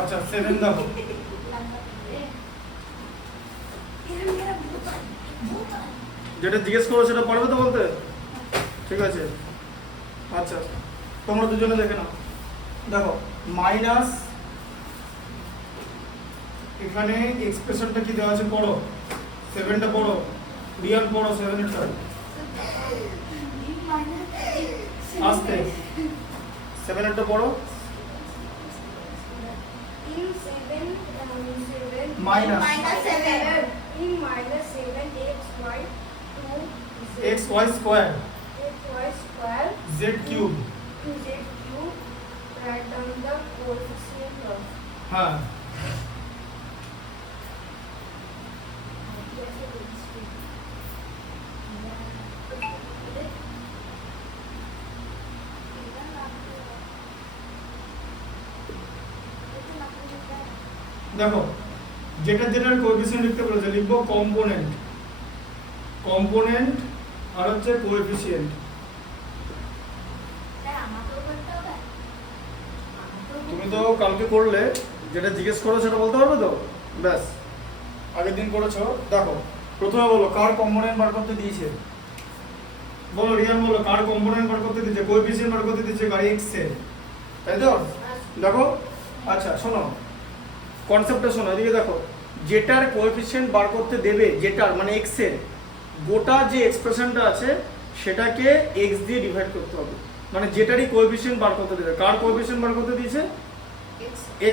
আচ্ছা 7 দেখো, যেটা জিজ্ঞেস করো সেটা পারবে তো বলতে? ঠিক আছে, আচ্ছা তোমরা দুজনে দেখে নাও। দেখো মাইনাস, এখানে এক্সপ্রেশনটা কি দেওয়া আছে পড়ো, 7টা পড়ো, রিয়াল পড়ো 7 এর টার্ম আস্তে, 7 এরটা পড়ো। Minus x y square z cube, হ্যাঁ দেখো যেটা যেটার কোএফিসিয়েন্ট লিখতে বলেছে লিখবো কম্পোনেন্ট, কম্পোনেন্ট আর হচ্ছে কোএফিসিয়েন্ট। তুমি তো কালকে করলে, যেটা জিজ্ঞেস করো সেটা বলতে পারবে তো? ব্যাস আগের দিন করেছো। দেখো প্রথমে বলো কার কম্পোনেন্ট বার করতে দিয়েছে, বলো রিয়ান বলো কার কম্পোনেন্ট বার করতে দিয়েছে, কোএফিসিয়েন্ট বার করতে দিয়েছে গাড়ি x এর, তাই তো? দেখো আচ্ছা শোনো কনসেপ্টটা শোনো, এদিকে দেখো, যেটার কোএফিসিয়েন্ট বার করতে দেবে, যেটার মানে x এর গোটা যে এক্সপ্রেশনটা আছে সেটাকে x দিয়ে ডিভাইড করতে হবে, মানে যেটারই কোএফিসিয়েন্ট বার করতে দেবে। কার কোএফিসিয়েন্ট বার করতে দিয়েছে?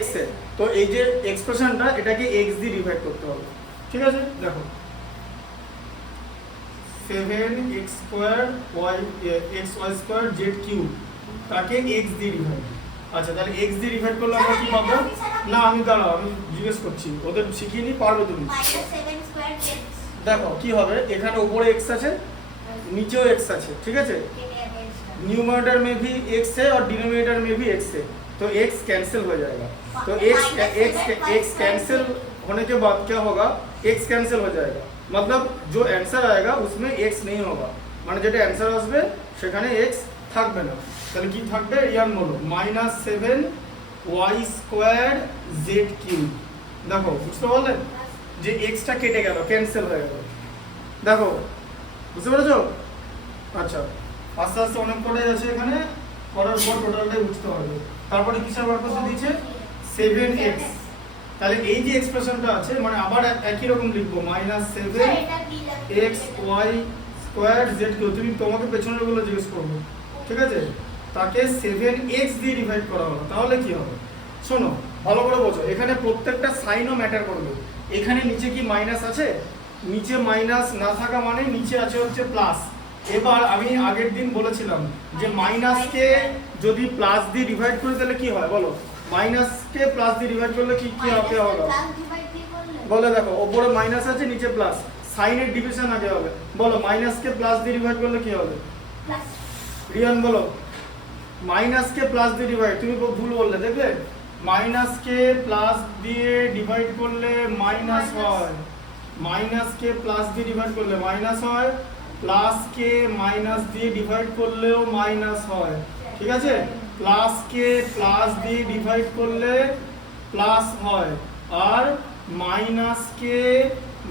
x এর। তো এই যে এক্সপ্রেশনটা এটাকে x দিয়ে ডিভাইড করতে হবে, ঠিক আছে? দেখো 7x square xy square z cube তাকে x দিয়ে ডিভাইড। আচ্ছা তাহলে x দিয়ে ডিভাইড করলে আমরা কি পাবো? না আমি দাঁড়াও, আমি জিজ্ঞেস করছি, ওদের শিখিয়ে নি, পারবে তুমি? দেখো কি হবে, এখানে উপরে x আছে নিচেও x আছে, ঠিক আছে? न्यूमरेटर में भी x है और डिनोमिनेटर में भी x है, तो x कैंसिल हो जाएगा। तो x कैंसिल होने के बाद क्या होगा, x कैंसिल हो जाएगा, मतलब जो आंसर आएगा उसमें x नहीं होगा, মানে যেটা आंसर আসবে সেখানে x থাকবে না। তাহলে কি থাকবে ইয়ান বলো, -7y স্কয়ার z কিউব। দেখো বুঝতে পারলে যে x টা কেটে গেল, ক্যান্সেল হয়ে গেল। দেখো বুঝতে পেরেছো? আচ্ছা আস্তে আস্তে অনেক কটাই আছে এখানে, করার পর টোটালটাই বুঝতে পারবে। তারপরে কিসের বার করতে দিয়েছে? 7x। তাহলে এই যে এক্সপ্রেশনটা আছে মানে আবার একই রকম লিখবো, -7xy স্কয়ার z কিউব। তুমি তোমাকে পেছনের গুলো জিজ্ঞেস করবো, ঠিক আছে? তাকে 7x দিয়ে ডিভাইড করা হলো, তাহলে কি হবে শোনো ভালো করে বোঝো, এখানে প্রত্যেকটা সাইনও ম্যাটার করবে। এখানে নিচে কি মাইনাস আছে? নিচে মাইনাস না থাকা মানে নিচে আছে হচ্ছে প্লাস। এবার আমি আগের দিন বলেছিলাম যে মাইনাসকে যদি প্লাস দিয়ে ডিভাইড করি তাহলে কি হয় বলো, মাইনাসকে প্লাস দিয়ে ডিভাইড করলে কি কি হবে হলো বলো। দেখো উপরে মাইনাস আছে নিচে প্লাস, সাইনের ডিভিশন আগে হবে। বলো মাইনাসকে প্লাস দিয়ে ডিভাইড করলে কি হবে? রিয়ান বলো মাইনাসকে প্লাস দিয়ে ডিভাইড, তুমি ভুল বললে দেখবে, মাইনাসকে প্লাস দিয়ে ডিভাইড করলে মাইনাস হয়, মাইনাসকে প্লাস দিয়ে ডিভাইড করলে মাইনাস হয়, প্লাসকে মাইনাস দিয়ে ডিভাইড করলেও মাইনাস হয়, ঠিক আছে? প্লাসকে প্লাস দিয়ে ডিভাইড করলে প্লাস হয়, আর মাইনাসকে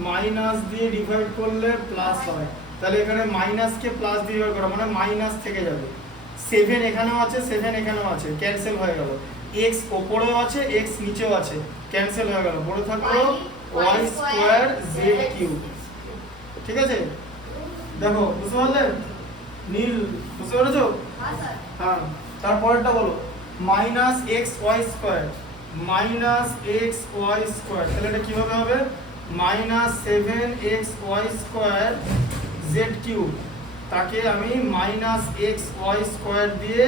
মাইনাস দিয়ে ডিভাইড করলে প্লাস হয়। তাহলে এখানে মাইনাসকে প্লাস দিয়ে ডিভাইড করা মানে মাইনাস থেকে যাবে। 7 এখানেও আছে, 7 এখানেও আছে, ক্যান্সেল হয়ে গেল। x উপরেও আছে, x নিচেও আছে, ক্যান্সেল হয়ে গেল। পড়ে থাকলো y স্কয়ার z কিউব, ঠিক আছে? দেখো বুঝতে পারলে? নীল বুঝতে পেরেছো? হ্যাঁ তারপরেরটা বলো, -xy স্কয়ার, -xy স্কয়ার, তাহলে এটা কিভাবে হবে? -7xy স্কয়ার z কিউব তাকে আমি -xy স্কয়ার দিয়ে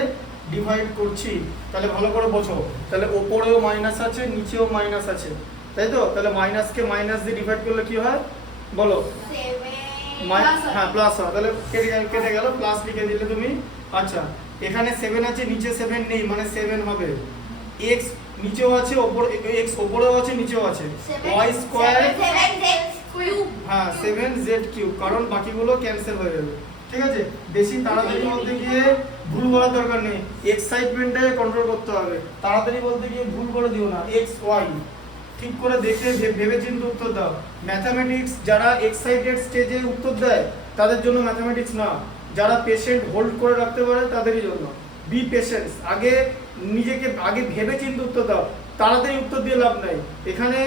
ডিভাইড করছি। তাহলে ভালো করে বোঝো, তাহলে উপরেও মাইনাস আছে নিচেও মাইনাস আছে, তাই তো? তাহলে মাইনাসকে মাইনাস দিয়ে ডিভাইড করলে কি হয় বলো? হ্যাঁ প্লাস হয়, তাহলে কেটে গেল, প্লাস লিখে দিলে তুমি। আচ্ছা এখানে 7 আছে নিচে 7 নেই মানে 7 হবে, x নিচেও আছে, x উপরেও আছে নিচেও আছে, y স্কয়ার হ্যাঁ 7z কিউব, কারণ বাকিগুলো ক্যান্সেল হয়ে যাবে। ঠিক আছে, বেশি তাড়াতাড়ি বলতে গিয়ে ভুল বলার দরকার নেই, এক্সাইটমেন্টটাকে কন্ট্রোল করতে হবে। তাড়াতাড়ি বলতে গিয়ে ভুল করে দিও না। এক্স ওয়াই ঠিক করে দেখে ভেবে চিন্তে উত্তর দাও। ম্যাথামেটিক্স যারা এক্সাইটেড স্টেজে উত্তর দেয় তাদের জন্য ম্যাথামেটিক্স না, যারা পেশেন্ট হোল্ড করে রাখতে পারে তাদেরই জন্য। বি পেশেন্স, আগে নিজেকে আগে ভেবে চিন্তে উত্তর দাও, তাড়াতাড়ি উত্তর দিয়ে লাভ নাই। এখানে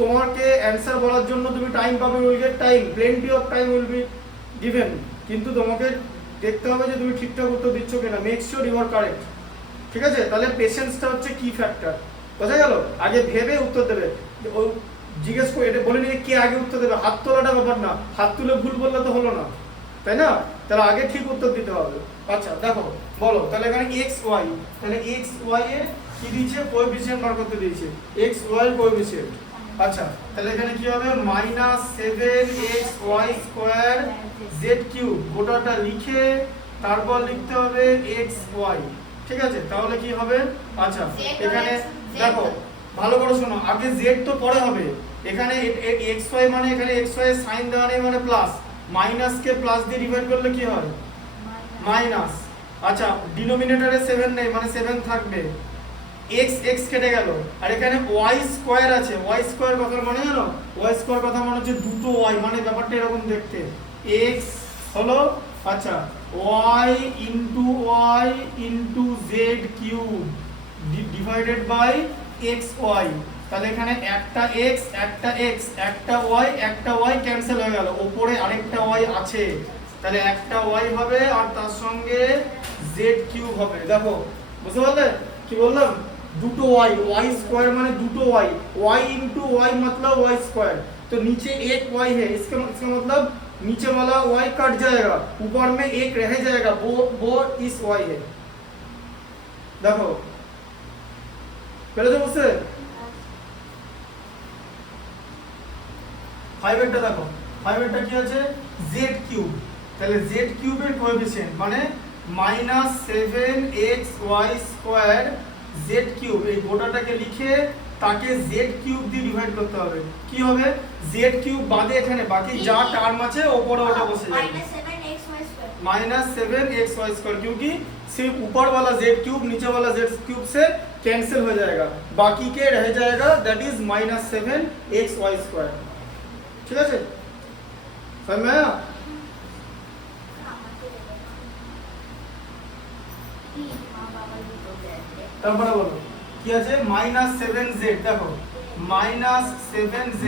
তোমাকে অ্যান্সার বলার জন্য তুমি টাইম পাবে, will get time, plenty of time will be given, কিন্তু তোমাকে দেখতে হবে যে তুমি ঠিকঠাক উত্তর দিচ্ছ কিনা, make sure you are correct. ঠিক আছে, তাহলে পেশেন্সটা হচ্ছে কি ফ্যাক্টর, বোঝা গেল? আগে ভেবে উত্তর দেবে। ও জিজ্ঞেস করে এটা বলে নিয়ে কে আগে উত্তর দেবে, হাত তোলাটা ব্যাপার না, হাত তুলে ভুল বললে তো হলো না, তাই না? তাহলে আগে ঠিক উত্তর দিতে হবে। আচ্ছা দেখো, বলো তাহলে এখানে এক্স ওয়াই, তাহলে এক্স ওয়াই এ কি দিয়েছে, কোএফিসিয়েন্ট বার করতে দিয়েছে, এক্স ওয়াই কোএফিসিয়েন্ট। আচ্ছা তাহলে এখানে কি হবে, -7xy² z কিউব, গোটাটা লিখে তারপর লিখতে হবে এক্স ওয়াই। ঠিক আছে, তাহলে কি হবে? আচ্ছা এখানে দেখো ভালো করে শোনো, আগে z তো পরে হবে, এখানে xy মানে এখানে xy এর সাইন দেওয়া নেই মানে প্লাস, মাইনাস কে প্লাস দিয়ে ডিভাইড করলে কি হয়, মাইনাস। আচ্ছা ডিনোমিনেটরে 7 নেই মানে 7 থাকবে, x x কেটে গেল, আর এখানে y স্কয়ার আছে, y স্কয়ার কথার মানে জানো, y স্কয়ার কথা মানে হচ্ছে দুটো y, মানে ব্যাপারটা এরকম দেখতে, x হলো আচ্ছা y into z cube divided by xy। তাহলে এখানে একটা x একটা x একটা y একটা y ক্যান্সেল হয়ে গেল, উপরে আরেকটা y আছে, তাহলে একটা y হবে আর তার সঙ্গে z কিউব হবে। দেখো বুঝতে পারলে কি বললাম, দুটো y, y स्क्वायर মানে দুটো y, y into y मतलब y स्क्वायर, तो नीचे एक y है, इसका मतलब नीचे वाला y कट जाएगा, ऊपर में एक रह जाएगा, वो इस y है। देखो পেরেছো বুঝতে? 5 এরটা দেখো, 5 এরটা কি আছে, z কিউব, তাহলে z কিউবের কোএফিসিয়েন্ট মানে -7xy² z কিউব, এই গোটাটাকে লিখে তাকে z কিউব দিয়ে ডিভাইড করতে হবে, কি হবে, z কিউব বাদে এখানে বাকি যা টার্ম আছে উপরে ওটা বসে যাবে, -7xy² क्योंकि सिर्फ ऊपर वाला z क्यूब नीचे वाला z क्यूब से कैंसिल हो जाएगा, बाकी के रह जाएगा, दैट इज -7xy²। ঠিক আছে, समझ में आया? তারপরে বলো কি আছে, -7z, দেখো -7z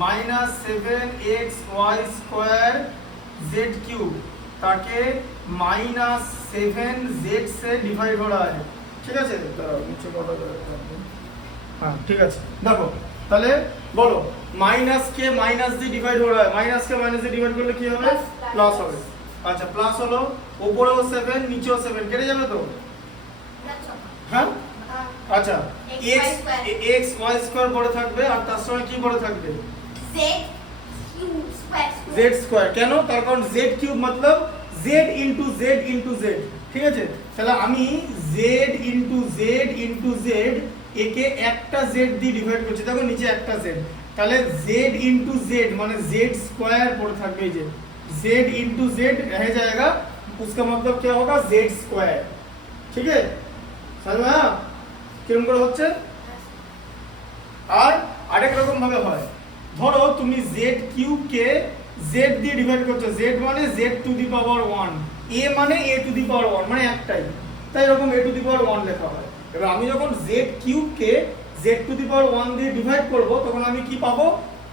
-7xy² z কিউব তাকে -7z से ডিভাইড করা হয়। ঠিক আছে, নিচে কত করে থাকবে, হ্যাঁ ঠিক আছে। দেখো তাহলে বলো মাইনাস কে মাইনাস দিয়ে ডিভাইড করা হয়, মাইনাস কে মাইনাস দিয়ে ডিভাইড করলে কি হবে, প্লাস হবে। আচ্ছা প্লাস হলো, উপরেও 7 নিচেও 7 কেটে যাবে তো, হ্যাঁ আচ্ছা x y² পড়ে থাকবে আর তার সঙ্গে কি পড়ে থাকবে, z স্কয়ার। কেন, তার কারণ z কিউব मतलब z into z into z। ঠিক আছে, তাহলে আমি z into z একে একটা z দিয়ে ডিভাইড করছি, দেখো নিচে একটা z, তাহলে z into z মানে z স্কয়ার পড়ে থাকবে, এই যে z into z रह जाएगा, उसका मतलब क्या होगा, z स्क्वायर। ठीक है, समझ में आया কিরকম করে হচ্ছে? আর আরেক রকম ভাবে হয়, ধরো তুমি z কিউব কে z দিয়ে ডিভাইড করছো, z মানে z to the power 1, a মানে a টু দি পাওয়ার 1 মানে একটাই, তাই এরকম a টু দি পাওয়ার 1 লেখা হয়। এবার আমি যখন z কিউব কে z টু দি পাওয়ার 1 দিয়ে ডিভাইড করব তখন আমি কি পাবো,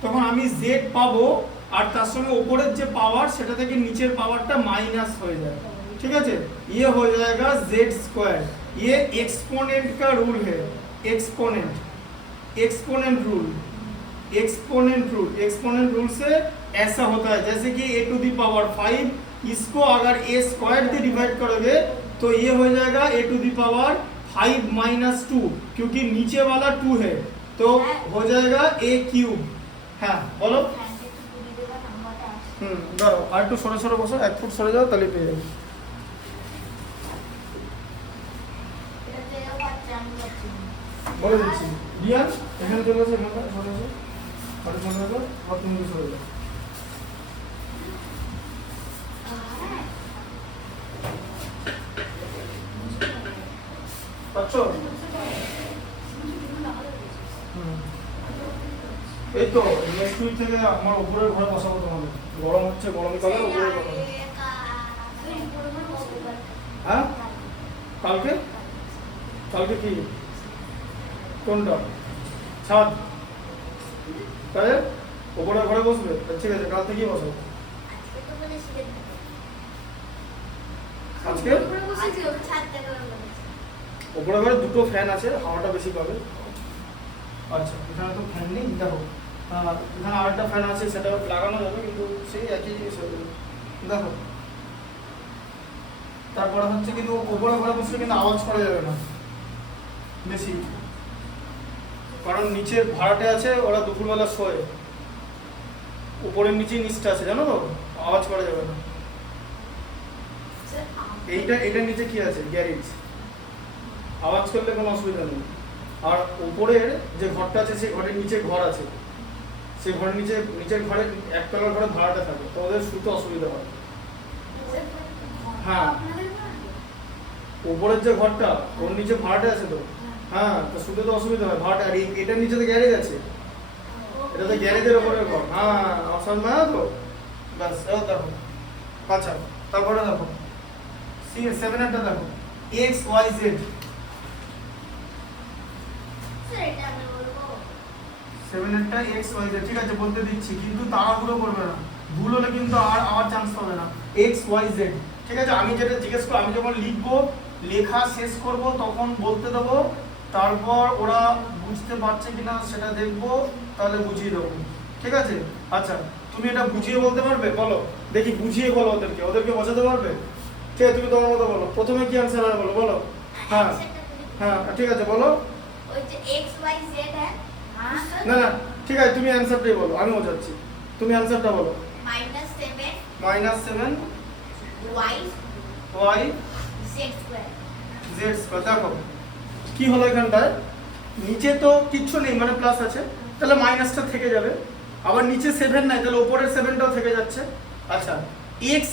তখন আমি z পাবো আর তার সঙ্গে উপরের যে পাওয়ার সেটা থেকে নিচের পাওয়ারটা মাইনাস হয়ে যায়। ठीक है, ये हो जाएगा z स्क्वायर। ये एक्सपोनेंट का रूल है, एक्सपोनेंट रूल से ऐसा होता है, जैसे कि a टू दी पावर 5, इसको अगर a स्क्वायर से डिवाइड करोगे तो ये हो जाएगा a टू दी पावर 5 - 2, क्योंकि नीचे वाला 2 है तो हो जाएगा a क्यूब। हाँ बोलो, ধরো আর একটু সরে সরে বসো, 1 ফুট সরে যাও তাহলে পেয়ে যাবে। বলে দিচ্ছি রিয়ান, এখানে চলে আসো, এখানে সরে আসো। আরে মনে হলো আবার তুমি কিছু হয়ে যাও। পাচ্ছো? এই তো নেক্সট উইক থেকে আমার উপরের ঘরে বসাবো তোমাদের। গরম হচ্ছে, গরমকালে উপরে বসাবো। হ্যাঁ কালকে কালকে কি কোনটা ছাদ? তাই উপরে ঘরে বসবে? ঠিক আছে, কাল থেকেই বসাবো। আজকে উপরে ঘরে দুটো ফ্যান আছে, হাওয়াটা বেশি পাবে। আচ্ছা, এখানে তো ফ্যান নেই, দেখো এখানে আরেকটা ফ্যান আছে, সেটা লাগানো যাবে, কিন্তু সেই একই জিনিস হবে। দেখো তারপরে হচ্ছে কিন্তু উপরে ঘরে বসলে কিন্তু আওয়াজ করা যাবে না বেশি, কারণ নিচের ভাড়াটে আছে, ওরা দুপুরবেলা শোয়, উপরের নিচে নিচটা আছে, জানো তো, আওয়াজ করা যাবে না। এইটার নিচে কি আছে? গ্যারেজ, আওয়াজ করলে কোনো অসুবিধা নেই। আর উপরের যে ঘরটা আছে সেই ঘরের নিচে ঘর আছে, সেই ঘরের নিচের ঘরে একতলার ঘরে ভাড়াটা থাকে, তো ওদের শুতে অসুবিধা হয়। হ্যাঁ উপরের যে ঘরটা ওর নিচে ভাড়াটা আছে তো, হ্যাঁ তো শুতে তো অসুবিধা হয় ভাড়াটা। আর এটার নিচে তো গ্যারেজ আছে, এটা তো গ্যারেজের ওপরের ঘর। হ্যাঁ অপশন না তো, ব্যাস এবার দেখো। আচ্ছা তারপরে দেখো C7-এরটা দেখো, XYZ। সেভেনেরটা XYZ, ঠিক আছে বলতে দিচ্ছি, কিন্তু তাড়াহুড়ো করবে না, ভুল হলে কিন্তু আর আবার চান্স পাবে না। XYZ, ঠিক আছে? আমি যেটা জিজ্ঞেস করবো, আমি যখন লিখবো, লেখা শেষ করব তখন বলতে দেবো, তারপর ওরা বুঝতে পারছে কিনা সেটা দেখবো, তাহলে বুঝিয়ে দেবো, ঠিক আছে? আচ্ছা তুমি এটা বুঝিয়ে বলতে পারবে? বলো দেখি, বুঝিয়ে বলো ওদেরকে বোঝাতে পারবে? ঠিক আছে, তুমি তোমার মতো বলো, প্রথমে কি অ্যান্সার হয় বলো। বলো হ্যাঁ হ্যাঁ ঠিক আছে বলো। ওই যে XYZ না না ঠিক আছে, তুমি অ্যান্সারটাই বলো, আমি বোঝাচ্ছি, তুমি অ্যান্সারটা বলো। -7 y z স্কয়ার। দেখো কি হলো এখানটায়, নিচে তো কিচ্ছু নেই, মানে প্লাস আছে, তাহলে মাইনাসটা থেকে যাবে। আবার নিচে 7 নাই, তাহলে উপরের 7টাও থেকে যাচ্ছে। আচ্ছা x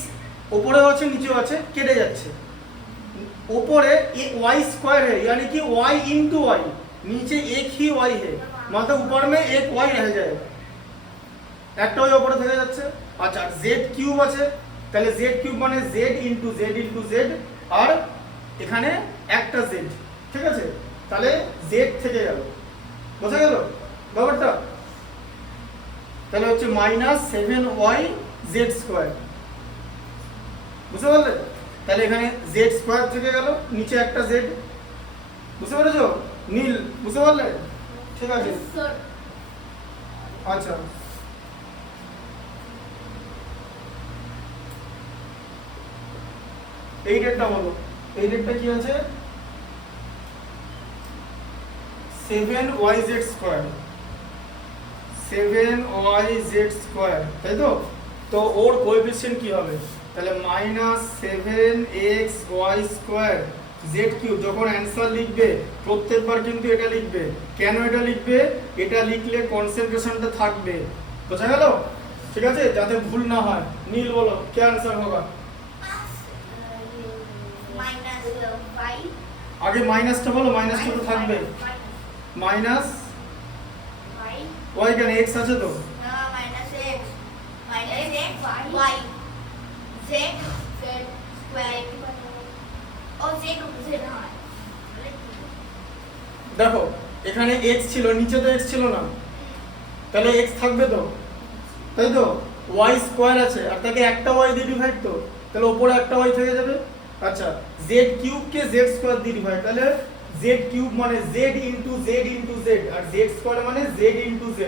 উপরেও আছে নিচেও আছে, কেটে যাচ্ছে। ऊपर y स्क्वायर है, यानी कि y इंटू y, नीचे एक ही y है, मतलब ऊपर में एक y रह जाएगा, একটা y উপরে থেকে যাচ্ছে। আচ্ছা z কিউব আছে, তাহলে z কিউব মানে z ইনটু z আর এখানে একটা z, ঠিক আছে? তাহলে z থেকে গেল, বোঝা গেল ব্যাপারটা? তাহলে হচ্ছে -7y z স্কয়ার, বুঝতে পারলে? তাহলে এখানে z স্কয়ার থেকে গেল, নিচে একটা z, বুঝতে পেরেছো? নীল, বুঝতে পারলে? ঠিক আছে আচ্ছা এই ডেটটা বলো, এই ডেটটা কি আছে? 7yz স্কয়ার, 7yz স্কয়ার, তাই তো? তো ওর কোএফিসিয়েন্ট কি হবে? তাহলে -7xy স্কয়ার z কিউব। যখন অ্যানসার লিখবে প্রত্যেকবার কিন্তু এটা লিখবে। কেন এটা লিখবে? এটা লিখলে কনসেন্ট্রেশনটা থাকবে, বোঝা গেল? ঠিক আছে, যাতে ভুল না হয়। নীল বলো কি आंसर होगा? -y আগে মাইনাসটা বলো, মাইনাসটা তো থাকবে। মাইনাস y কেন, x আছে তো? -x z স্কয়ার ও z হয়। দেখো এখানে x ছিল, নিচে তো x ছিল না, তাহলে x থাকবে তো, তাই তো? y স্কয়ার আছে, আর তাকে একটা y দিয়ে ডিভাইড, তো তাহলে উপরে একটা y থেকে যাবে। আচ্ছা z কিউব কে z স্কয়ার দিয়ে ডিভাইড, তাহলে z কিউব মানে z ইনটু z, আর z স্কয়ার মানে z ইনটু z,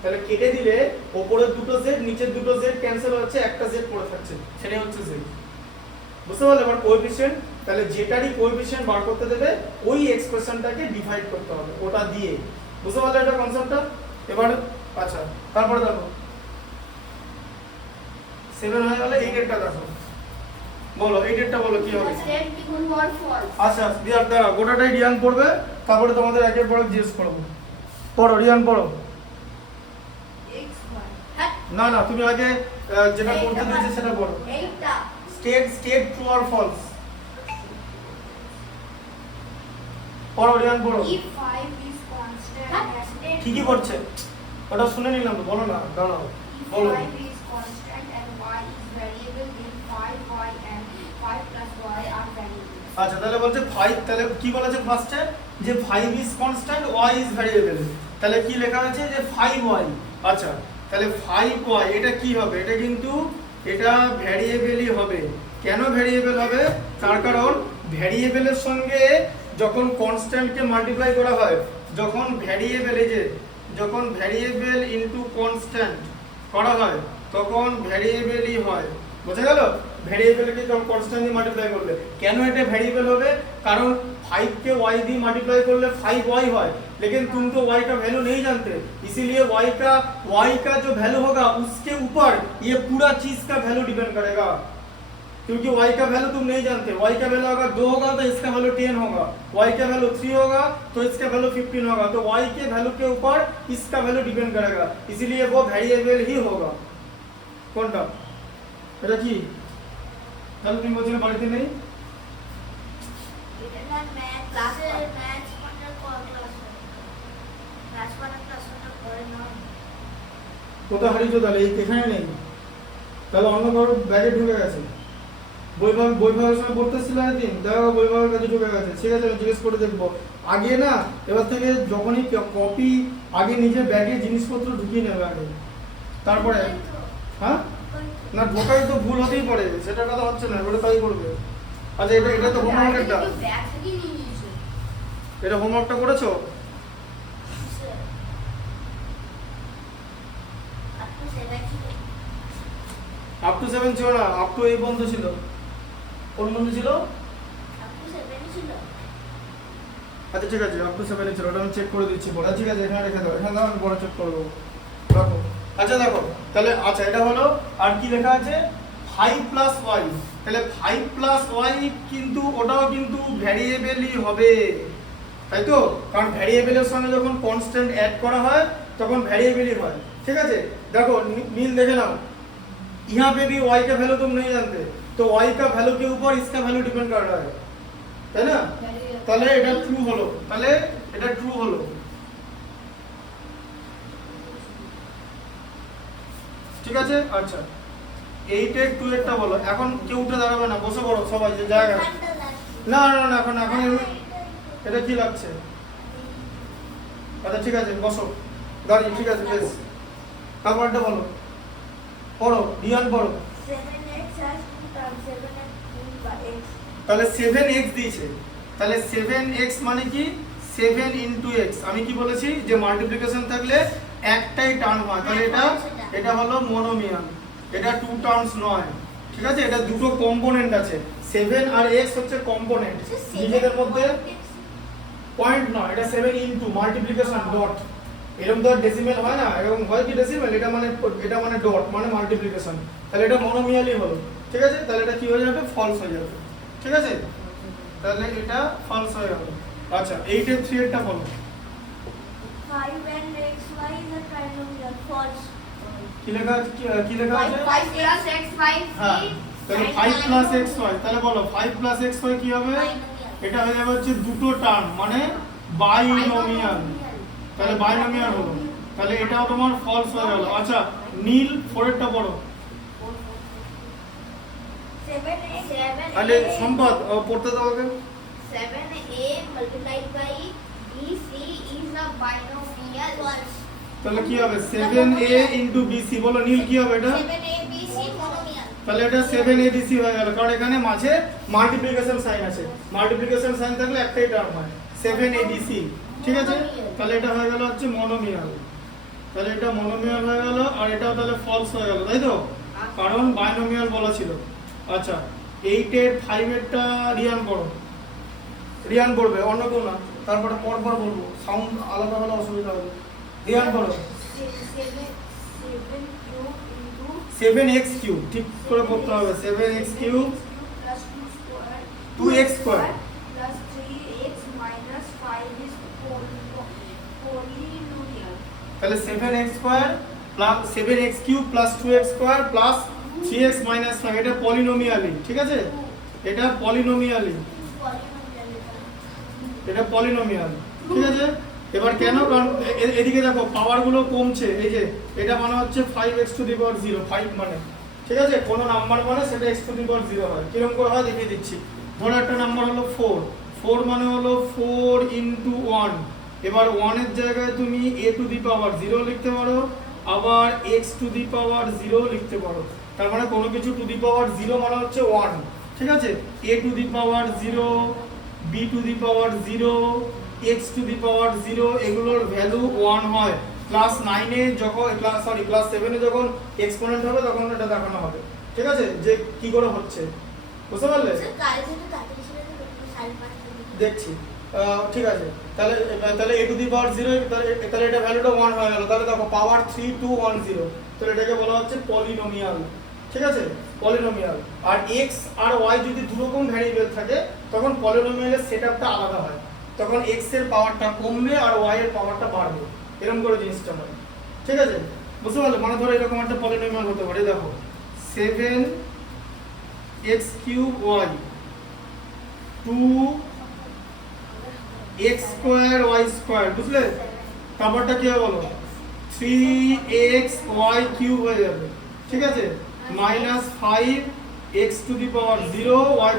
তাহলে কেটে দিলে উপরের দুটো z নিচের দুটো z ক্যান্সেল হচ্ছে, একটা z পড়ে থাকছে, সেটাই হচ্ছে z, বুঝতে পারলে? এবার কোএফিসিয়েন্ট, তাহলে যেটারই কোএফিসিয়েন্ট বার করতে দেবে ওই এক্সপ্রেশনটাকে ডিভাইড করতে হবে ওটা দিয়ে, বুঝতে পারলে এটা কনসেপ্টটা? এবার আচ্ছা তারপরে দেখো 7 হয়ে গেল, এই ডেটটা দেখো, বলো এই ডেটটা বলো কি হবে? আচ্ছা দাঁড়া, গোটাটাই রিয়ান পড়বে, তারপরে তোমাদের একের পর এক জিজ্ঞেস করবো। পড়ো রিয়ান পড়ো। না না তুমি আগে যেটা করতে দিয়েছে সেটা বলো। এইটা স্টেট ট্রু অর ফলস। পড়ো রিয়ান পড়ো। If 5 is constant and ঠিকই করছে, ওটা শুনে নিলাম তো, বলো না, দাঁড়াও if বলো। 5 is constant and y is variable, then 5y and 5 plus y are variable. আচ্ছা তাহলে বলছে 5, তাহলে কি বলেছে ফার্স্টে যে 5 is constant, y is variable. তাহলে কি লেখা আছে যে 5y। আচ্ছা তাহলে 5y এটা কি হবে, এটা কিন্তু এটা ভ্যারিয়েবলই হবে। কেন ভ্যারিয়েবল হবে, তার কারণ ভ্যারিয়েবলের সঙ্গে যখন কনস্ট্যান্টকে মাল্টিপ্লাই করা হয়, যখন ভ্যারিয়েবল এই যে যখন ভ্যারিয়েবল ইনটু কনস্ট্যান্ট করা হয় তখন ভ্যারিয়েবলই হয়। বোঝা গেল? ভ্যারিয়েবলকে যখন কনস্ট্যান্ট দিয়ে মাল্টিপ্লাই করলে, কেন এটা ভ্যারিয়েবल হবে, কারণ 5 के y দিয়ে मल्टीप्लाई করলে 5y হয়, लेकिन तुम तो y का वैल्यू नहीं जानते, इसीलिए y का जो वैल्यू होगा उसके ऊपर ये पूरा चीज का वैल्यू डिपेंड करेगा, क्योंकि y का वैल्यू तुम नहीं जानते। y का वैल्यू अगर 2 होगा तो इसका वैल्यू 10 होगा, y का वैल्यू 3 होगा तो इसका वैल्यू 15 होगा, तो y के वैल्यू के ऊपर इसका वैल्यू डिपेंड करेगा, इसीलिए वो वेरिएबल ही होगा। কোনটা এটা কি, তাহলে তুমি বলছিলে বাড়িতে নেই? এটা না ম্যাথ ক্লাসে ম্যাথ পড়ার পর ক্লাসটা করে না। কোথায় হারিয়েছো তাহলে? এখানে নেই, তাহলে অন্য কারোর ব্যাগে ঢুকে গেছে। বৈভবের সঙ্গে পড়তেছিল একদিন, দেখো বৈভবের কাছে ঢুকে গেছে। ঠিক আছে, আমি জিজ্ঞেস করে দেখবো। আগে না, এবার থেকে যখনই কপি আগে নিজের ব্যাগে জিনিসপত্র ঢুকিয়ে নেবে আগে, তারপরে। হ্যাঁ না, ঢোকাই তো ভুল হতেই পারে, সেটা কথা হচ্ছে না, ওটা তাই করবে। আচ্ছা এটা তো হোমওয়ার্কটা, ব্যাগ থেকে নিয়ে নিয়েছে। এটা হোমওয়ার্কটা করেছো? আপ টু 7 ছিল না, আপ টু এই বন্ধ ছিল। কোন বন্ধ ছিল? আচ্ছা ঠিক আছে, আপ টু 7 ছিল, ওটা আমি চেক করে দিচ্ছি পরে। ঠিক আছে, এখানে রেখে দাও, এখানে দাও, আমি পরে চেক করবো। রাখো। আচ্ছা দেখো তাহলে, আচ্ছা এটা হলো, আর কি লেখা আছে 5 প্লাস y, তাহলে 5 প্লাস y কিন্তু ওটাও কিন্তু ভ্যারিয়েবলই হবে, তাই তো? কারণ ভ্যারিয়েবলের সঙ্গে যখন কনস্ট্যান্ট অ্যাড করা হয় তখন ভ্যারিয়েবলই হয়। ঠিক আছে, দেখো नील देखे नाओ, यहाँ पे भी y का वैल्यू तुम नहीं जानते, तो y का वैल्यू के ऊपर इसका वैल्यू डिपेंड कर रहा है, তাই না? তাহলে এটা ট্রু হলো, তাহলে এটা ট্রু হলো। ঠিক আছে, আচ্ছা 8 এর 2 এরটা বলো। এখন কেউ উঠে দাঁড়াবে না, বসে পড়ো সবাই যে জায়গা। না না না, এখন এখন এটা কি লাগছে? আচ্ছা ঠিক আছে, বসো দাঁড়িয়ে। ঠিক আছে, বেশ, তারপরটা বলো, পড়ো রিয়ান পড়ো। 7x has 2 terms, 7x তাহলে 7x দিয়েছে, তাহলে 7x মানে কি 7 ইনটু x। আমি কি বলেছি যে মাল্টিপ্লিকেশন থাকলে একটাই টার্ম হয়, তাহলে এটা হলো মনোমিয়াল, এটা 2 টার্মস নয়। ঠিক আছে, এটা দুটো কম্পোনেন্ট আছে, 7 আর x হচ্ছে কম্পোনেন্ট, নিজেদের মধ্যে পয়েন্ট নয়। এটা 7 ইনটু মাল্টিপ্লিকেশন ডট, এরকম তো ডেসিমেল হয় না, এরকম হয় কি ডেসিমেল, এটা মানে ডট মানে মাল্টিপ্লিকেশন, তাহলে এটা মনোমিয়ালই হলো। ঠিক আছে, তাহলে এটা কি হয়ে যাবে, ফলস হয়ে যাবে। ঠিক আছে, তাহলে এটা ফলস হয়ে গেল। আচ্ছা 8 এর 3 এরটা বলো। 5 and xy is a trinomial, false. কি লেখা আছে? কি লেখা আছে? 5 plus x, 5 হ্যাঁ, তাহলে 5 প্লাস xy, তাহলে বলো 5 প্লাস xy কি হবে? এটা হয়ে যাবে হচ্ছে দুটো টার্ম মানে বাইনোমিয়াল, তাহলে বাইনোমিয়াল হলো, তাহলে এটাও তোমার ফলস হয়ে গেল। আচ্ছা নীল 4 এরটা পড়ো। 7x, তাহলে সম্পদ পড়তে দাও আগে। 7a multiplied by bc is a binomial, false. তাহলে কি হবে 7a ইনটু bc, বলো নীল কি হবে এটা? 7a bc monomial. তাহলে এটা 7abc হয়ে গেল, কারণ এখানে মাঝে মাল্টিপ্লিকেশন সাইন আছে, মাল্টিপ্লিকেশন সাইন থাকলে একটাই টার্ম হয় 7abc। ঠিক আছে, তাহলে এটা হয়ে গেল হচ্ছে মনোমিয়াল, তাহলে এটা মনোমিয়াল হয়ে গেল, আর এটাও তাহলে ফলস হয়ে গেল, তাই তো? কারণ বাইনোমিয়াল বলা ছিল। আচ্ছা 8 এর 5 এরটা রিয়ান করো, রিয়ান করবে, অন্য কেউ না, তারপরে পরপর বলবো, সাউন্ড আলাদা হলে অসুবিধা হবে। রিয়ান করো। 7x কিউব, ঠিক করে পড়তে হবে, 7x cube plus 2 square 2x square plus 3x minus 5 is polynomial. তাহলে 7x square plus 7x³ plus 2x² plus 3x minus 5, এটা পলিনোমিয়ালি, ঠিক আছে, এটা পলিনোমিয়ালি, এটা পলিনোমিয়াল, ঠিক আছে। এবার কেন, কারণ এদিকে দেখো পাওয়ারগুলো কমছে, এই যে এটা মানে হচ্ছে 5x⁴, 5 মানে, ঠিক আছে, কোনো নাম্বার মানে সেটা x⁴ হয়। কিরকম করে হয় দেখিয়ে দিচ্ছি। ধরো একটা নাম্বার হলো 4, 4 মানে হলো 4 × 1, এবার 1 এর জায়গায় তুমি a⁴ লিখতে পারো, আবার x⁴ লিখতে পারো। তার মানে কোনো কিছু ⁴ মানে হচ্ছে 1, ঠিক আছে, a⁴, b⁴, x⁴, এগুলোর ভ্যালু 1 হয়। ক্লাস 9 এ যখন ক্লাস 7 এ যখন এক্সপোনেন্ট হবে তখন এটা দেখানো হবে, ঠিক আছে, যে কি করে হচ্ছে, বুঝতে পারলে? দেখছি, ঠিক আছে, তাহলে তাহলে এটা ভ্যালুটা 1 হয়ে গেল। তাহলে দেখো পাওয়ার 3 2 1 0, তাহলে এটাকে বলা হচ্ছে পলিনোমিয়াল, ঠিক আছে, পলিনোমিয়াল। আর x আর y যদি দুরকম ভ্যারিয়েবল থাকে তখন পলিনোমিয়ালের সেটআপটা আলাদা হয়, তখন x এর পাওয়ারটা কমবে আর y এর পাওয়ারটা বাড়বে, এরকম করে জিনিসটা হয়, ঠিক আছে, বুঝতে পারলে? মানে ধরো এরকম একটা পলিনোমিয়াল হতে পারে, দেখো 7x³ y 2x² বুঝলে? তারপরটা কি হবে বলো, 3xy³ হয়ে যাবে, ঠিক আছে, মাইনাস 5x⁴ y⁴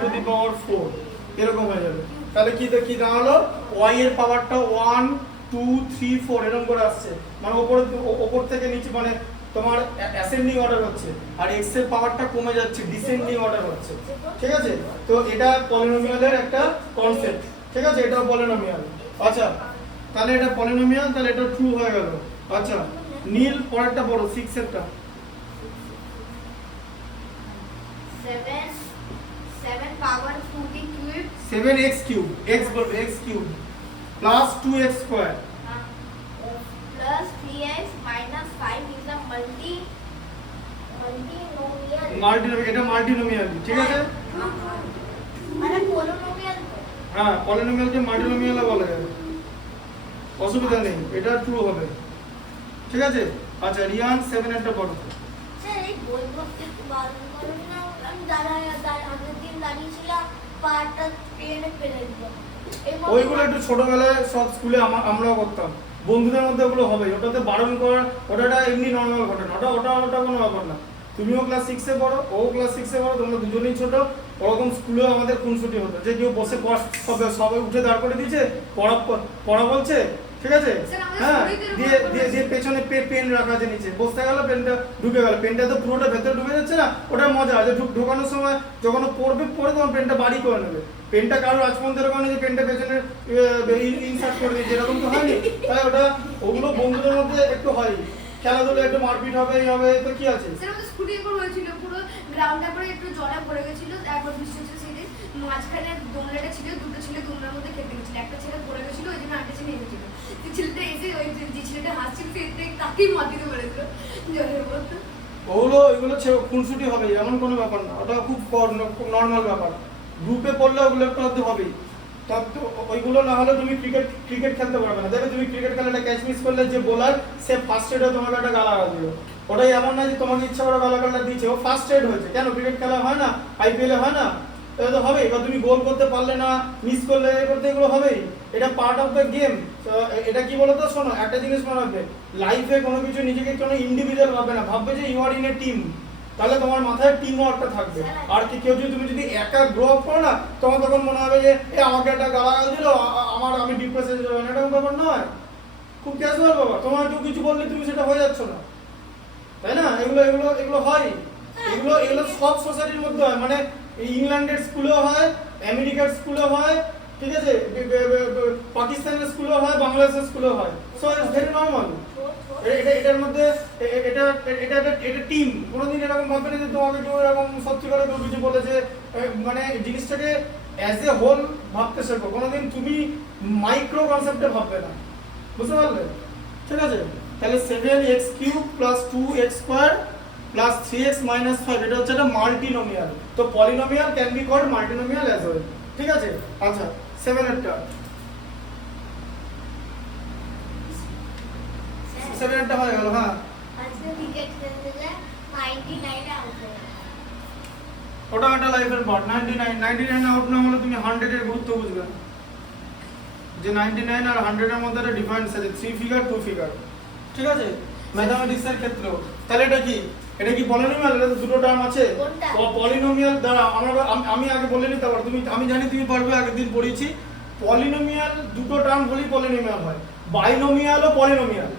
এরকম হয়ে যাবে। তাহলে কি দাঁড়ালো, y এর পাওয়ারটা 1 2 3 4 এরকম করে আসছে, মানে ওপর থেকে নিচে, মানে তোমার অ্যাসেন্ডিং অর্ডার হচ্ছে, আর x এর পাওয়ারটা কমে যাচ্ছে, ডিসেন্ডিং অর্ডার হচ্ছে, ঠিক আছে। তো এটা পলিনোমিয়ালের একটা কনসেপ্ট, ঠিক আছে, এটা পলিনোমিয়াল। আচ্ছা, তাহলে এটা পলিনোমিয়াল, তাহলে এটা ট্রু হয়ে গেল। আচ্ছা, নীল পরেরটা পড়ো, 6 এরটা। 7 power 2 7x³ x বলবে, x³ plus 2x² plus 3x minus 5 is a এটা মাল্টিনোমিয়াল, ঠিক আছে, মানে পলিনোমিয়াল। হ্যাঁ, পলিনোমিয়ালকে মাল্টিনোমিয়ালও বলা যায়, অসুবিধা নেই, এটা ট্রু হবে, ঠিক আছে। আচ্ছা, রিয়ান 7 এরটা পড়ো। স্যার এই বই পড়তে একটু বারণ করুন না, আমি আগের দিন দাঁড়িয়েছিলাম, পাটা পেনে ফেলে দিল। ওইগুলো একটু ছোটবেলায় সব স্কুলে আমরাও করতাম, বন্ধুদের মধ্যে ওগুলো হবে, ওটাতে বারণ করা, ওটা এমনি নর্মাল ঘটনা, ওটা কোনো ব্যাপার না। তুমিও ক্লাস 6 এ পড়ো, ও ক্লাস 6 এ পড়ো, তোমরা দুজনেই ছোট, ওরকম স্কুলেও আমাদের খুনসুটি হতো, যে কেউ বসে সবাই উঠে দাঁড় করে দিয়েছে, পড়া বলছে, ঠিক আছে, হ্যাঁ, দিয়ে পেছনে পেন রাখা আছে নিচে, বসতে গেল পেনটা ঢুকে গেল, পেনটা তো পুরোটা ভেতরে ঢুকে যাচ্ছে না, ওটা মজা আছে, ঢোকানোর সময় যখন পড়বে তখন পেনটা বাড়ি করে নেবে। পেনটা কারোর আজ পর্যন্ত এরকম যে পেনটা পেছনে ইনসার্ট করে দিয়েছে, এরকম তো হয়নি। তাই ওগুলো বন্ধুদের মধ্যে একটু হয়, খেলাধুলা একটু মারপিট হবে তো কি আছে। স্যার আমাদের স্কুটি একবার হয়েছিল, পুরো গ্রাউন্ডটা পরে একটু জলে পড়ে গেছিল, একবার বৃষ্টি হচ্ছে সেদিন, মাঝখানে দোলনাটা ছিল, দুটো ছেলে দোলনার মধ্যে খেতে গেছিল, একটা ছেলে পড়ে গেছিল, ওই জন্য আরেকটা ছেলে এসেছিল, ছেলেটা এসে ওই যে ছেলেটা হাসছিল সে তাকেই মাটিতে পড়েছিল জলের মধ্যে। এগুলো খুনসুটি হবে, এমন কোনো ব্যাপার না, ওটা খুব নর্মাল ব্যাপার, গ্রুপে পড়লে ওগুলো একটু হতে হবেই। তো ওইগুলো না হলে তুমি ক্রিকেট খেলতে পারবে না। দেখবে তুমি ক্রিকেট খেলাটা ক্যাচ মিস করলে যে বোলার, সে ফার্স্ট এডে তোমাকে একটা গালাগাল দিল, ওটাই এমন না যে তোমাকে ইচ্ছা করে গালাগালটা দিয়েছে, ও ফার্স্ট এড হয়েছে। কেন ক্রিকেট খেলা হয় না, আইপিএলে হয় না, এটা তো হবেই। বা তুমি গোল করতে পারলে না, মিস করলে, এগুলো হবেই, এটা পার্ট অফ দ্য গেম। এটা কি বলো তো, শোনো একটা জিনিস মনে রাখবে, লাইফে কোনো কিছু নিজেকে কোনো ইন্ডিভিজুয়াল ভাববে না, ভাববে যে you are in a team, তাহলে তোমার মাথায় টিম ওয়ার্কটা থাকবে। আর কি কেউ যদি তুমি যদি একা গ্রো আপ করো না, তখন মনে হবে যে আমাকে একটা গালাগাল দিল, আমি ডিপ্রেশনে যাবো, এরকম ব্যাপার নয়, খুব ক্যাজুয়াল ব্যাপার। তোমার কেউ কিছু বললে তুমি সেটা হয়ে যাচ্ছ না, তাই না? এগুলো হয়, এগুলো সব সোসাইটির মধ্যে হয়, মানে ইংল্যান্ডের স্কুলেও হয়, আমেরিকার স্কুলেও হয়, ঠিক আছে, পাকিস্তানের স্কুলেও হয়, বাংলাদেশের স্কুলেও হয়, সো ইটস ভেরি নর্মাল। এটার মধ্যে এটা টিম। কোনোদিন এরকম ভাববে না যে তোমাকে কেউ এরকম সত্যি করে কেউ কিছু বলেছে, মানে জিনিসটাকে অ্যাজ এ হোল ভাবতে শেখো, কোনোদিন তুমি মাইক্রো কনসেপ্টে ভাববে না, বুঝতে পারলে? ঠিক আছে, তাহলে 7x³ plus 2x² plus 3x minus 5, এটা হচ্ছে একটা মাল্টিনোমিয়াল। তো polynomial can be called multinomial as well, ঠিক আছে। আচ্ছা, 7 এরটা 7 এরটা হয়ে গেল। হ্যাঁ, আজকে 99 আউট হয়ে গেল। ওটা একটা লাইফের পার্ট। 99 আউট না হলে তুমি 100 এর গুরুত্ব বুঝবে না, যে 99 আর 100 এর মধ্যে একটা ডিফারেন্স আছে, 3 ফিগার 2 ফিগার, ঠিক আছে, ম্যাথমেটিক্সের ক্ষেত্রেও। তাহলে এটা কি পলিনোমিয়াল? এটা তো দুটো টার্ম আছে। কোনটা? পলিনোমিয়াল দ্বারা আমি আগে বলে নিতে পারবো, আমি জানি তুমি পারবে, আগের দিন পড়েছি। পলিনোমিয়াল দুটো টার্ম হলেই পলিনোমিয়াল হয়, বাইনোমিয়ালও পলিনোমিয়াল,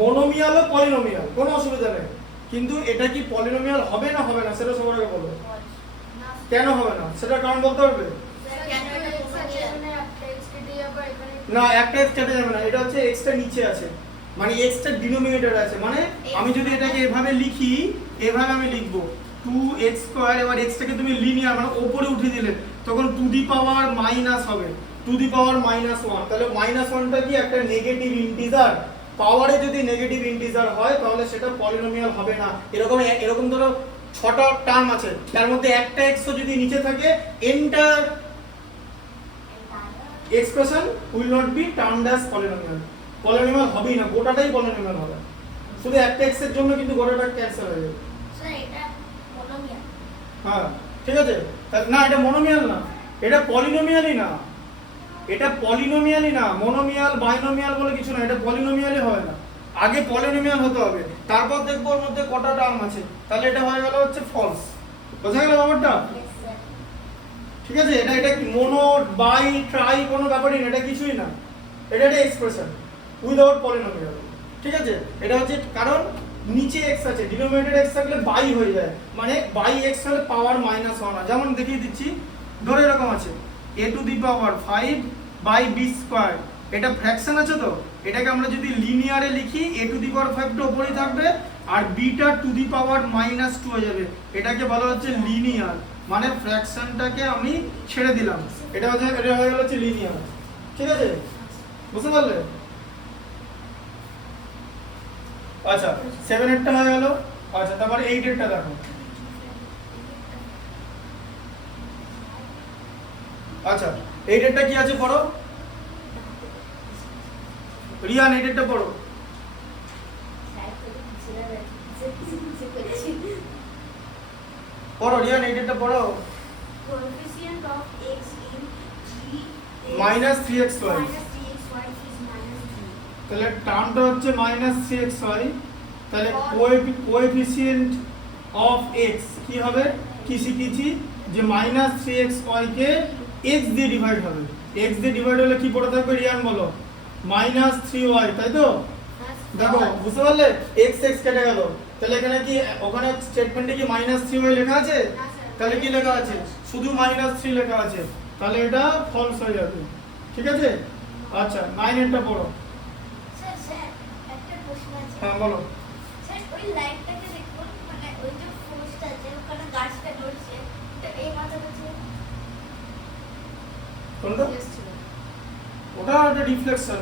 মোনোমিয়ালও পলিনোমিয়াল, কোনো অসুবিধা নেই। কিন্তু এটা কি পলিনোমিয়াল হবে না হবে না সেটা সবার আগে বলো। না কেন হবে না সেটা কারণ বলতে পারবে? কেন এটা পলিনোমিয়াল? এখানে একটা x কেটে যাবে, এখানে না, একটা x কেটে যাবে না, এটা হচ্ছে x টা নিচে আছে, মানে x টা ডিনোমিনেটর আছে, মানে আমি যদি এটাকে এভাবে লিখি, এভাবে আমি লিখব 2x², এবার x টাকে তুমি লিনিয়ার মানে উপরে উঠিয়ে দিলে তখন টু দি পাওয়ার মাইনাস হবে, টু দি পাওয়ার -1। তাহলে -1টা কি একটা নেগেটিভ ইন্টিজার? পাওয়ারে যদি নেগেটিভ ইন্টিজার হয় তাহলে সেটা পলিনোমিয়াল হবে না। এরকম ধরো 6টা টার্ম আছে, তার মধ্যে একটা x যদি নিচে থাকে, enter expression will not be termed as polynomial. Polynomial হবেই না, গোটাটাই polynomial হবে, শুধু একটা x এর জন্য কিন্তু গোটাটা ক্যান্সেল হয়ে যাবে। স্যার এটা পলিনোমিয়াল। হ্যাঁ ঠিক আছে, না এটা মনোমিয়াল না, এটা পলিনোমিয়ালই না, এটা পলিনোমিয়ালই না, মনোমিয়াল বাইনোমিয়াল বলে কিছু না, এটা পলিনোমিয়ালই হয় না। আগে পলিনোমিয়াল হতে হবে, তারপর দেখবো ওর মধ্যে কটা টার্ম আছে, তাহলে এটা হয়ে গেল হচ্ছে ফলস। বোঝা গেল ব্যাপারটা? Yes sir. ঠিক আছে, এটা কি মোনো বাই ট্রাই কোনো ব্যাপারই না, এটা কিছুই না, এটা একটা এক্সপ্রেশন উইদাউট পলিনোমিয়াল। ঠিক আছে, এটা হচ্ছে কারণ নিচে x আছে, ডিনোমিনেটর x থাকলে বাই হয়ে যায়, মানে বাই x হলে পাওয়ার -1 হয়। যেমন দেখিয়ে দিচ্ছি, ধরে এরকম আছে a to the power 5 by b², এটা ফ্র্যাকশন আছে, তো এটাকে আমরা যদি লিনিয়ারে লিখি a টু দি পাওয়ার 5 টা উপরেই থাকবে আর b টা টু দি পাওয়ার -2 হয়ে যাবে, এটাকে বলা হচ্ছে লিনিয়ার, মানে ফ্র্যাকশনটাকে আমি ছেড়ে দিলাম, এটা হয়ে গেল হচ্ছে লিনিয়ার। ঠিক আছে, বুঝতে পারলে? আচ্ছা 7 এরটা হয়ে গেল। আচ্ছা তারপর 8 এরটা দেখো। আচ্ছা 8 এরটা কি আছে পড়ো, রিয়ান 8 এরটা পড়ো। স্যার তো কিছু করছি। পড়ো রিয়ান 8 এরটা পড়ো। Coefficient of x in 3 -3xy, -3xy is -3. তাহলে টার্মটা হচ্ছে -3xy, তাহলে কোএফিসিয়েন্ট অফ x কি হবে, কি শিখেছি যে -3xy কে x দিয়ে ডিভাইড হবে, x দিয়ে ডিভাইড হলে কি পড়ে থাকবে রিয়ান বলো, -3y, তাই তো? দেখো বুঝতে পারলে, x কেটে গেল, তাহলে এখানে কি ওখানে স্টেটমেন্টে কি -3y লেখা আছে? তাহলে কি লেখা আছে, শুধু -3 লেখা আছে, তাহলে এটা ফলস হয়ে যাবে। ঠিক আছে, আচ্ছা 9 এরটা পড়ো। স্যার স্যার একটা প্রশ্ন আছে। হ্যাঁ বলো। স্যার ওই লাইনটাকে দেখুন, মানে ওই যে ফোর্সটা আছে ওখানে গাছটা নড়ছে, এটা এই মাথাটা ছিল। কোনটা? yes ছিল। ওটা একটা রিফ্লেকশন,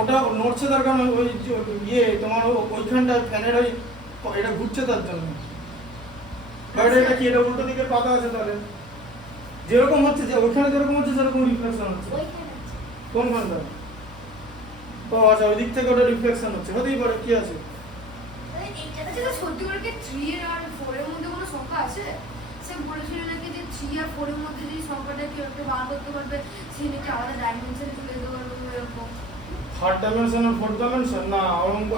ওটা নড়ছে তার কারণ ওই যে ইয়ে তোমার ওইখানটা ফ্যানের ওই এটা ঘুরছে তার জন্য। বাট এটা কি, এটা উল্টো দিকে পাতা আছে, তাহলে যেরকম হচ্ছে যে ওইখানে যেরকম হচ্ছে সেরকম রিফ্লেকশন হচ্ছে। ওইখানে আছে। কোনখানটা? ও আচ্ছা, ওই দিক থেকে ওটা রিফ্লেকশন হচ্ছে, হতেই পারে, কি আছে? ওই এইটা আচ্ছা তো সত্যি করে কি 3 এর আর 4 এর মধ্যে কোনো সংখ্যা আছে? সে বলেছিল নাকি যে 3 আর 4 এর মধ্যে যে সংখ্যাটা কেউ একটা বার করতে পারবে, সে নাকি আলাদা ডাইমেনশন তুলে দিতে পারবে এরকম। থার্ড ডাইমেনশন আর ফোর্থ ডাইমেনশন না,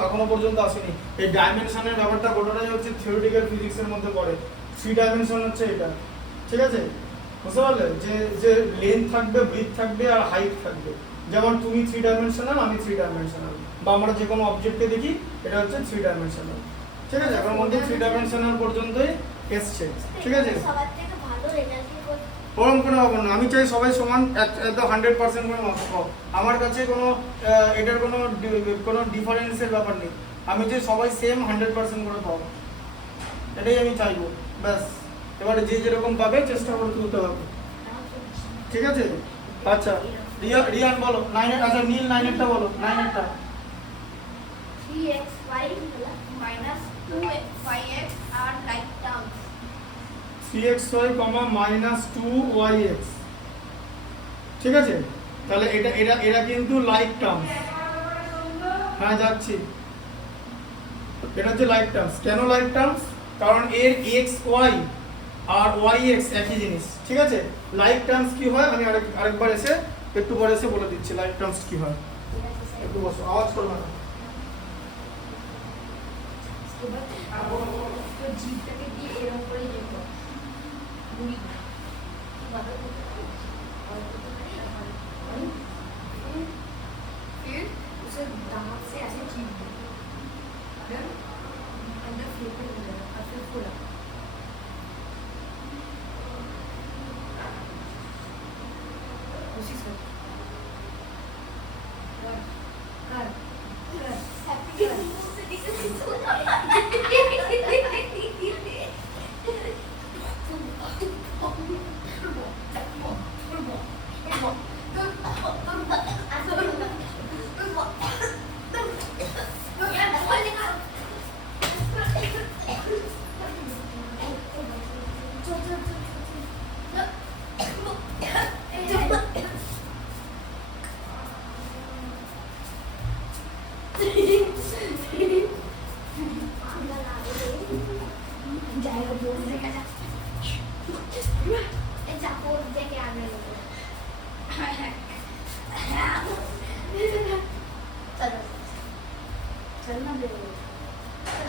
এখনো পর্যন্ত আসেনি। এই ডাইমেনশনের ব্যাপারটা গোটাটাই হচ্ছে থিওরিটিক্যাল ফিজিক্সের মধ্যে পড়ে। 3 ডাইমেনশন হচ্ছে এটা, ঠিক আছে, বুঝতে পারলে? যে লেন্থ থাকবে, ব্রিথ থাকবে আর হাইট থাকবে। যেমন তুমি 3 ডাইমেনশনাল, আমি 3 ডাইমেনশনাল, বা আমরা যে কোনো অবজেক্টকে দেখি এটা হচ্ছে 3 ডাইমেনশনাল। ঠিক আছে, এখন মধ্যে 3 ডাইমেনশনাল পর্যন্তই এসছে। ঠিক আছে, সবার থেকে ভালো রেজাল্ট করতে ওরকম কোনো ব্যাপার না, আমি চাই সবাই সমান একদম 100% করে মার্কস পাও। আমার কাছে এটার কোনো ডিফারেন্সের ব্যাপার নেই, আমি চাই সবাই সেম 100% করে পাও, এটাই আমি চাইবো, ব্যাস। এবারে যে যেরকম পাবে চেষ্টা করে তুলতে হবে। ঠিক আছে, আচ্ছা রিয়ান বলো 9 এর, আচ্ছা নীল 9 এরটা বলো, 9 এরটা। 3xy minus 2xyx are like terms. 3xy, -2yx, ঠিক আছে, তাহলে এরা কিন্তু লাইক টার্ম। হ্যাঁ যাচ্ছি, এটা হচ্ছে লাইক টার্মস। কেন লাইক টার্মস? কারণ এর এক্স ওয়াই আর ওয়াই এক্স একই জিনিস, ঠিক আছে। লাইক টার্মস কি হয় আমি আরেকবার এসে একটু পরে এসে বলে দিচ্ছি লাইক টার্মস কি হয়। একটু বসো, আওয়াজ করবে না। তো জিভটাকে দিয়ে এরকম করে ইয়ে করো। মুড়ি फिर उसे दांत से ऐसे चीर दो, फिर अंदर फेंकने लगा और फिर खोला। कोशिश कर कर जाएगा बोल देगा जा ऐसा पोज दे के आने लगे। चलो चलना दे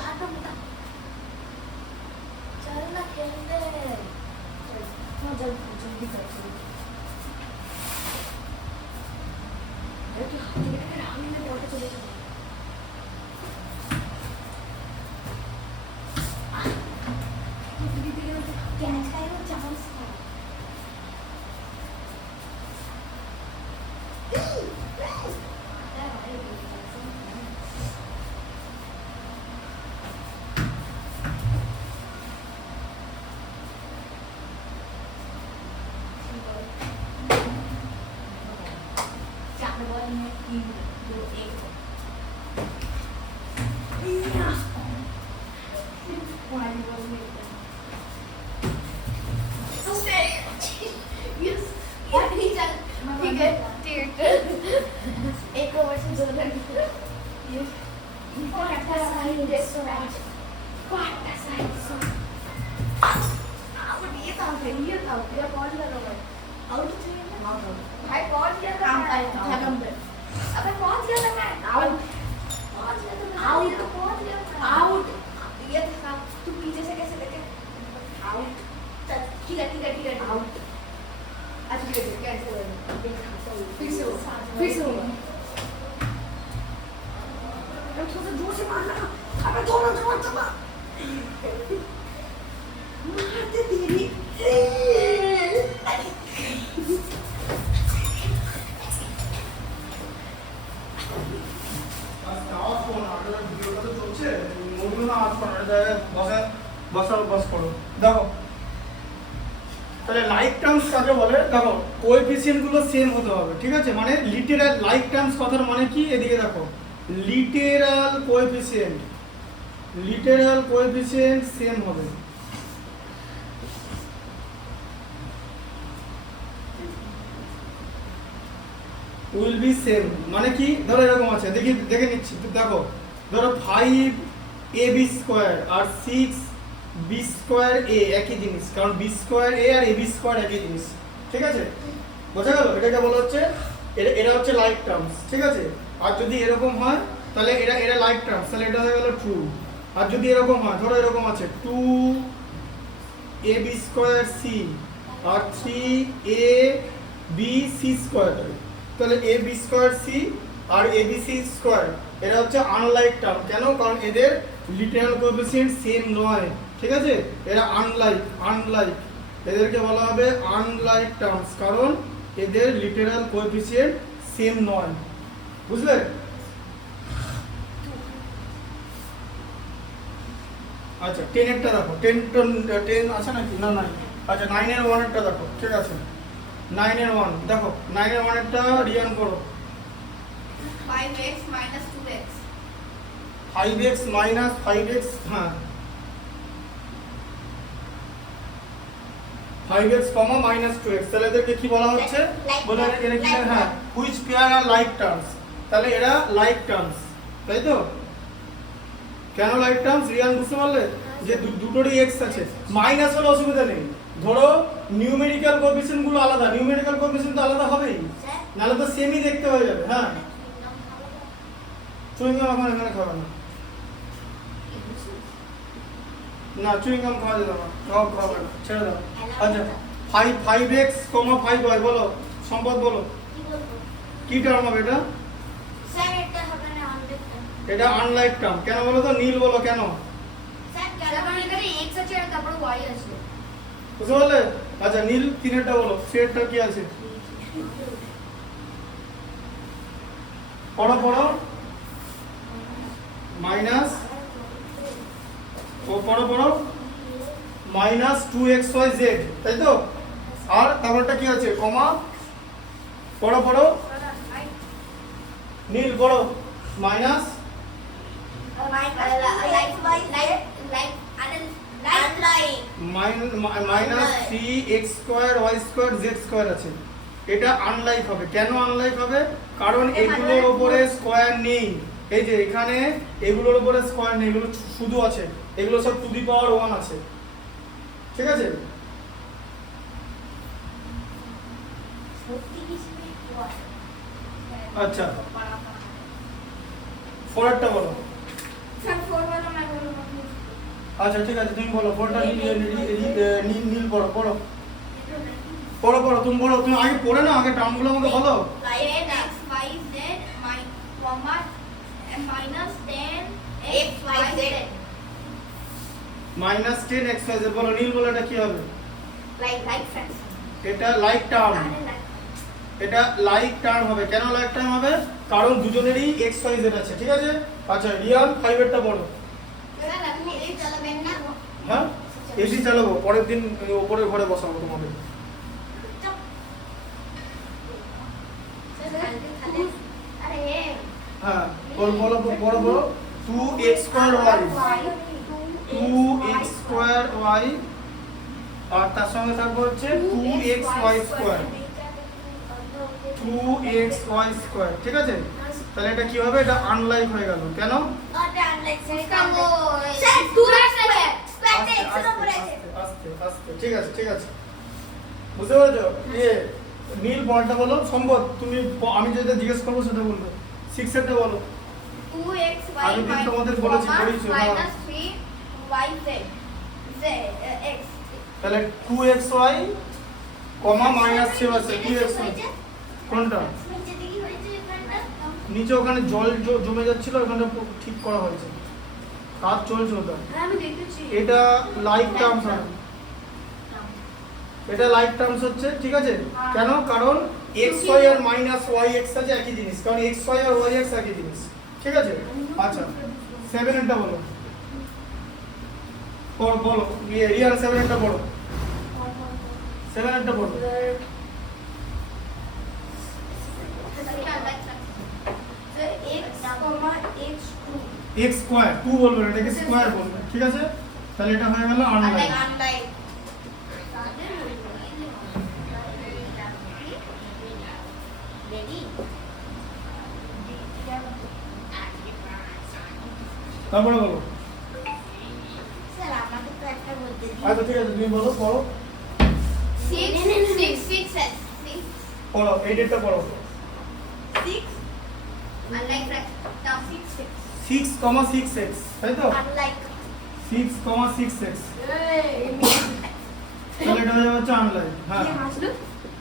हाथ में चलना खेलते हैं। हाँ जल्दी कर देखिए हम ने बोलते चले जाओ कैच का वो चांस था। चार बॉल में 3 2 1 वॉलीबॉल में ठीक है एक ओवर से 2 रन फिर से होगा थोड़ा जोर से मारना अबे दोनों जोर चला मारते तेरी আওয়াজ করো না, এটা ভিডিওটা তো চলছে, মোবাইল না আওয়াজ করো না, এটা বস করো। দেখো তাহলে লাইক টার্মস কাকে বলে? দেখো কোএফিসিয়েন্ট গুলো সেম হতে হবে, ঠিক আছে। মানে লিটারাল লাইক টার্মস কথার মানে কি? এদিকে দেখো, লিটারাল কোএফিসিয়েন্ট সেম হবে। উইল বি সেম মানে কি? ধরো এরকম আছে, দেখে নিচ্ছি, দেখো ধরো 5ab² আর 6b² একই জিনিস, কারণ b² আর ab² একই জিনিস, ঠিক আছে। বোঝা গেল? এটাকে বলা হচ্ছে এটা হচ্ছে লাইক টার্মস, ঠিক আছে। আর যদি এরকম হয় তাহলে এটা লাইক টার্মস, তাহলে এটা হয়ে গেল ট্রু। আর যদি এরকম হয়, ধরো এরকম আছে 2ab² c আর 3abc², তাহলে ab² c আর abc² এরা হচ্ছে আনলাইক টার্ম। কেন? কারণ এদের লিটারাল কোএফিসিয়েন্ট সেম নয়, ঠিক আছে। এরা আনলাইক, এদেরকে বলা হবে আনলাইক টার্মস, কারণ এদের লিটারাল কোএফিসিয়েন্ট সেম নয়, বুঝলে? আচ্ছা 10 এরটা দেখো, 10 আছে নাকি? না নাই। আচ্ছা 9 এর 1 এরটা দেখো, ঠিক আছে। 9 এর 1 দেখো, 9 এর 1 এরটা রিয়ান করো। 5x minus 2x 5x minus 5x, হ্যাঁ 5x, minus 2x, তাহলে এদেরকে কি বলা হচ্ছে? বলে এরা কি? হ্যাঁ, which pair are like terms, তাহলে এরা লাইক টার্মস, তাই তো? কেন লাইক টার্মস রিয়ান বুঝতে পারলে যে দুটোরই এক্স আছে মাইনাস হলে অসুবিধা নেই ধরো নিউমেরিক্যাল কোএফিসিয়েন্ট গুলো আলাদা নিউমেরিক্যাল কোএফিসিয়েন্ট তো আলাদা হবেই নাহলে তো সেমই দেখতে হয়ে যাবে হ্যাঁ চুইংগাম এখন এখানে খাবে না না চুইংগাম খাওয়া যাবে না খাওয়া না ছেড়ে দাও আচ্ছা 5x, 5y বলো সম্পদ বলো কি বলবো কি টার্ম হবে এটা স্যার এটা হবে না আনলাইক এটা আনলাইক টার্ম কেন বলো তো নীল বলো কেন স্যার কারণ এখানে x আছে আর তারপরে y আছে বুঝতে পারলে আচ্ছা নীল তিনেরটা বলো সেটটা কি আছে পড়ো পড়ো মাইনাস ও পড়ো পড়ো মাইনাস 2xyz তাই তো আর তারপরটা কি আছে কমা পড়ো পড়ো নীল পড়ো মাইনাস মাইনাস 3x²y²z² আছে এটা আনলাইক হবে কেন আনলাইক হবে কারণ এগুলোর উপরে স্কয়ার নেই এই যে এখানে এগুলোর উপরে স্কয়ার নেই এগুলো শুধু আছে এগুলো সব টু দি পাওয়ার 1 আছে ঠিক আছে আচ্ছা ফোরটা বলো স্যার 4 বলো না বলো আচ্ছা ঠিক আছে তুমি বলো ফোরটা নীল পড়ো পড়ো পড়ো পড়ো তুমি বলো তুমি আগে পড়ে না আগে টার্মগুলো আমাকে বলো মাইনাস 10xyz বলো নীল বলো এটা কি হবে এটা লাইক টার্ম এটা লাইক টার্ম হবে কেন লাইক টার্ম হবে কারণ দুজনেরই xyz আছে ঠিক আছে আচ্ছা রিয়াল 5 এরটা বলো হ্যাঁ এসি চালাবো পরের দিন উপরে ঘরে বসাবো তোমাকে হ্যাঁ বলো বলো বলো বলো 2x²y 2x²y আর তার সঙ্গে থাকবে হচ্ছে 2xy² 2xy² ঠিক আছে তাহলে এটা কি হবে এটা আনলাইক হয়ে গেল কেন আস্তে আস্তে ঠিক আছে বুঝতে পেরেছো নীল পয়েন্টটা বলো সম্পদ তুমি আমি যেটা জিজ্ঞেস করবো সেটা বলবে 6 এরটা বলো 2xy আমি কিন্তু তোমাদের বলেছি পড়িয়েছো minus 3yz x তাহলে 2xy মাইনাস 3 আছে 2xy কোনটা নিচে ওখানে জল জমে যাচ্ছিল ওখানে ঠিক করা হয়েছে কাজ চলছে ওটা আমি দেখেছি এটা লাইক টার্মস হবে এটা লাইক টার্মস হচ্ছে ঠিক আছে কেন কারণ xy আর -yx আছে একই জিনিস কারণ xy আর yx একই জিনিস ঠিক আছে আচ্ছা 7 এরটা বলো বলো রিয়াল 7 এরটা বলো 7 এরটা বলো x স্কয়ার 2 বলবে এটাকে স্কয়ার বলবে ঠিক আছে তাহলে এটা হয়ে গেল আনলাইক তারপরে বলো আচ্ছা ঠিক আছে তুমি বলো পড়ো 8 পড়ো 6,6x তাই তো 6,6x তাহলে এটা হয়ে যাচ্ছে আনলাইক হ্যাঁ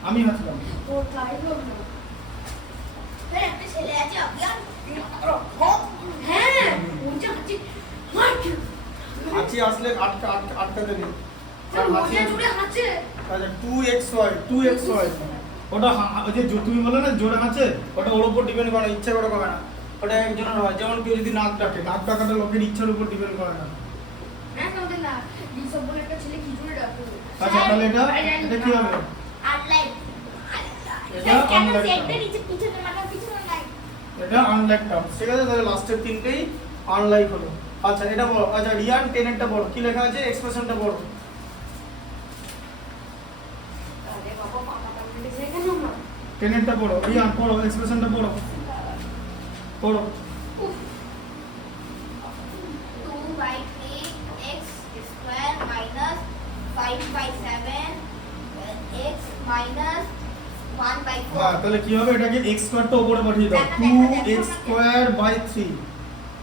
আমি হাসলাম হাঁচি আসলে আটকাতে নেই আচ্ছা 2xy ওটা ওই যে তুমি বলে না জোরে আছে ওটা ওর উপর ডিপেন্ড করে ইচ্ছা করে না ওটা একজনের হয় যেমন কেউ যদি নাক ডাকাটা লোকের ইচ্ছার উপর ডিপেন্ড করে না আচ্ছা তাহলে এটা কি হবে এটা আনলাইক টার্ম ঠিক আছে তাহলে লাস্টের তিনটেই আনলাইক হলো আচ্ছা এটা বলো আচ্ছা রিয়ান 10 এরটা বলো কি লেখা আছে এক্সপ্রেশনটা বলো 10 এরটা পড়ো রিয়ান পড়ো এক্সপ্রেশনটা পড়ো 5/7 x minus 1/4 হ্যাঁ, তাহলে কি হবে, এটাকে x স্কয়ারটা উপরে পাঠিয়ে দাও, দেখা, দেখা, দেখা। 2x square by 3।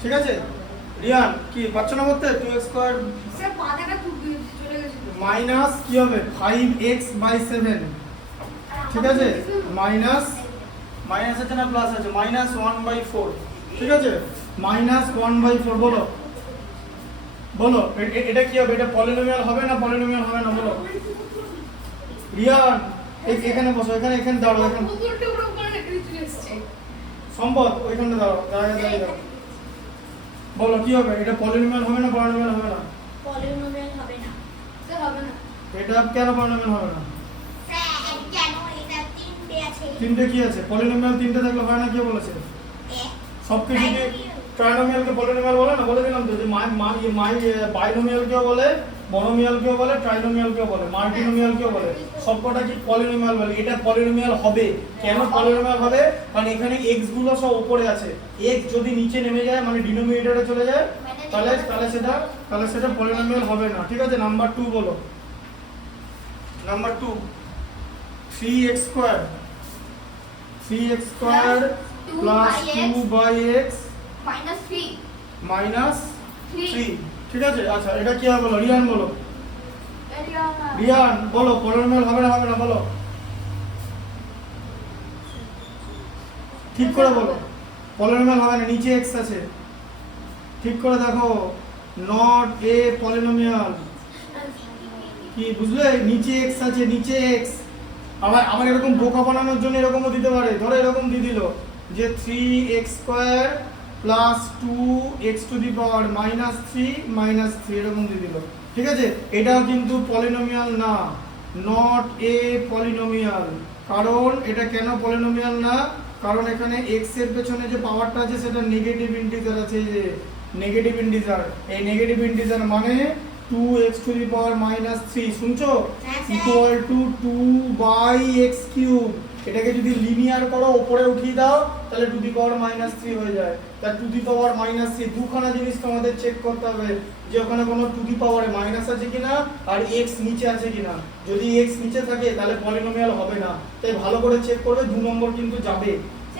ঠিক আছে রিয়ান, কি পাচ্ছ না করতে? 2x স্কয়ার স্যার মাথাটা খুব চলে গেছিল। মাইনাস কি হবে 5x বাই 7। ঠিক আছে, মাইনাস মাইনাস আছে না প্লাস আছে, মাইনাস 1/4। ঠিক আছে, মাইনাস 1/4। বলো বলো এটা কি হবে? এটা পলিনোমিয়াল হবে না পলিনোমিয়াল হবে না? বলো রিয়ান, এখানে বসো, এখানে এখানে দাঁড়াও, এখানে পুকুরটা পুরো উপরে রেখে চলে এসেছে। সম্পদ ওইখানে দাঁড়াও, দাঁড়িয়ে দাও। বলো কি হবে? এটা পলিনোমিয়াল হবে না পলিনোমিয়াল হবে না? পলিনোমিয়াল হবে না স্যার হবে না। এটা কেন পলিনোমিয়াল হবে না? স্যার কেন এটা তিনটে আছে তিনটে কি আছে? পলিনোমিয়াল তিনটে থাকলে হয় না, কে বলেছে? সব কিছু কি ট্রাইনোমিয়ালকে পলিনোমিয়াল বলে না? বলে দিলাম তো যে বাইনোমিয়ালকেও বলে, মনোমিয়ালকেও বলে, ট্রাইনোমিয়ালকেও বলে, মাল্টিনোমিয়ালকেও বলে, সবকটা কি পলিনোমিয়াল বলে। এটা পলিনোমিয়াল হবে। কেন পলিনোমিয়াল হবে? কারণ এখানে x গুলো সব উপরে আছে। x যদি নিচে নেমে যায় মানে ডিনোমিনেটরে চলে যায়, তাহলে সেটা পলিনোমিয়াল হবে না। ঠিক আছে, নাম্বার 2 বলো। Number 2 3x square 3x square plus 2/x -3 minus 3 3। ঠিক আছে, আচ্ছা এটা কি হবে বলো, রিয়ান বলো। এরিয়া রিয়ান বলো, পলিনোমিয়াল হবে না হবে না বলো, ঠিক করে বলো। পলিনোমিয়াল হবে না, নিচে x আছে, ঠিক করে দেখো, নট এ পলিনোমিয়াল। কি বুঝলে? নিচে x আছে, নিচে x। আবার এরকম বোকা বানানোর জন্য এরকমও দিতে পারে। ধরো এরকম দিয়ে দিল যে 3x square plus 2x to the power -3 এরকম দিয়ে দিল। ঠিক আছে, এটাও কিন্তু পলিনোমিয়াল না, নট এ পলিনোমিয়াল। কারণ এটা কেন পলিনোমিয়াল না? কারণ এখানে x এর পেছনে যে পাওয়ারটা আছে সেটা নেগেটিভ ইন্টিজার আছে, এই যে নেগেটিভ ইন্টিজার। এই নেগেটিভ ইন্টিজার মানে 2x টু দি পাওয়ার -3, শুনছো, ইকুয়াল টু 2/x কিউব। এটাকে যদি লিনিয়ার করো, উপরে উঠিয়ে দাও, তাহলে টু দি পাওয়ার -3 হয়ে যায়। তার টু দি পাওয়ার -3 দুখানা জিনিস তোমাদের চেক করতে হবে, যে ওখানে কোনো টু দি পাওয়ারে মাইনাস আছে কিনা আর x নিচে আছে কিনা। যদি x নিচে থাকে তাহলে পলিনোমিয়াল হবে না। তাই ভালো করে চেক করবে, 2 নম্বর কিন্তু যাবে।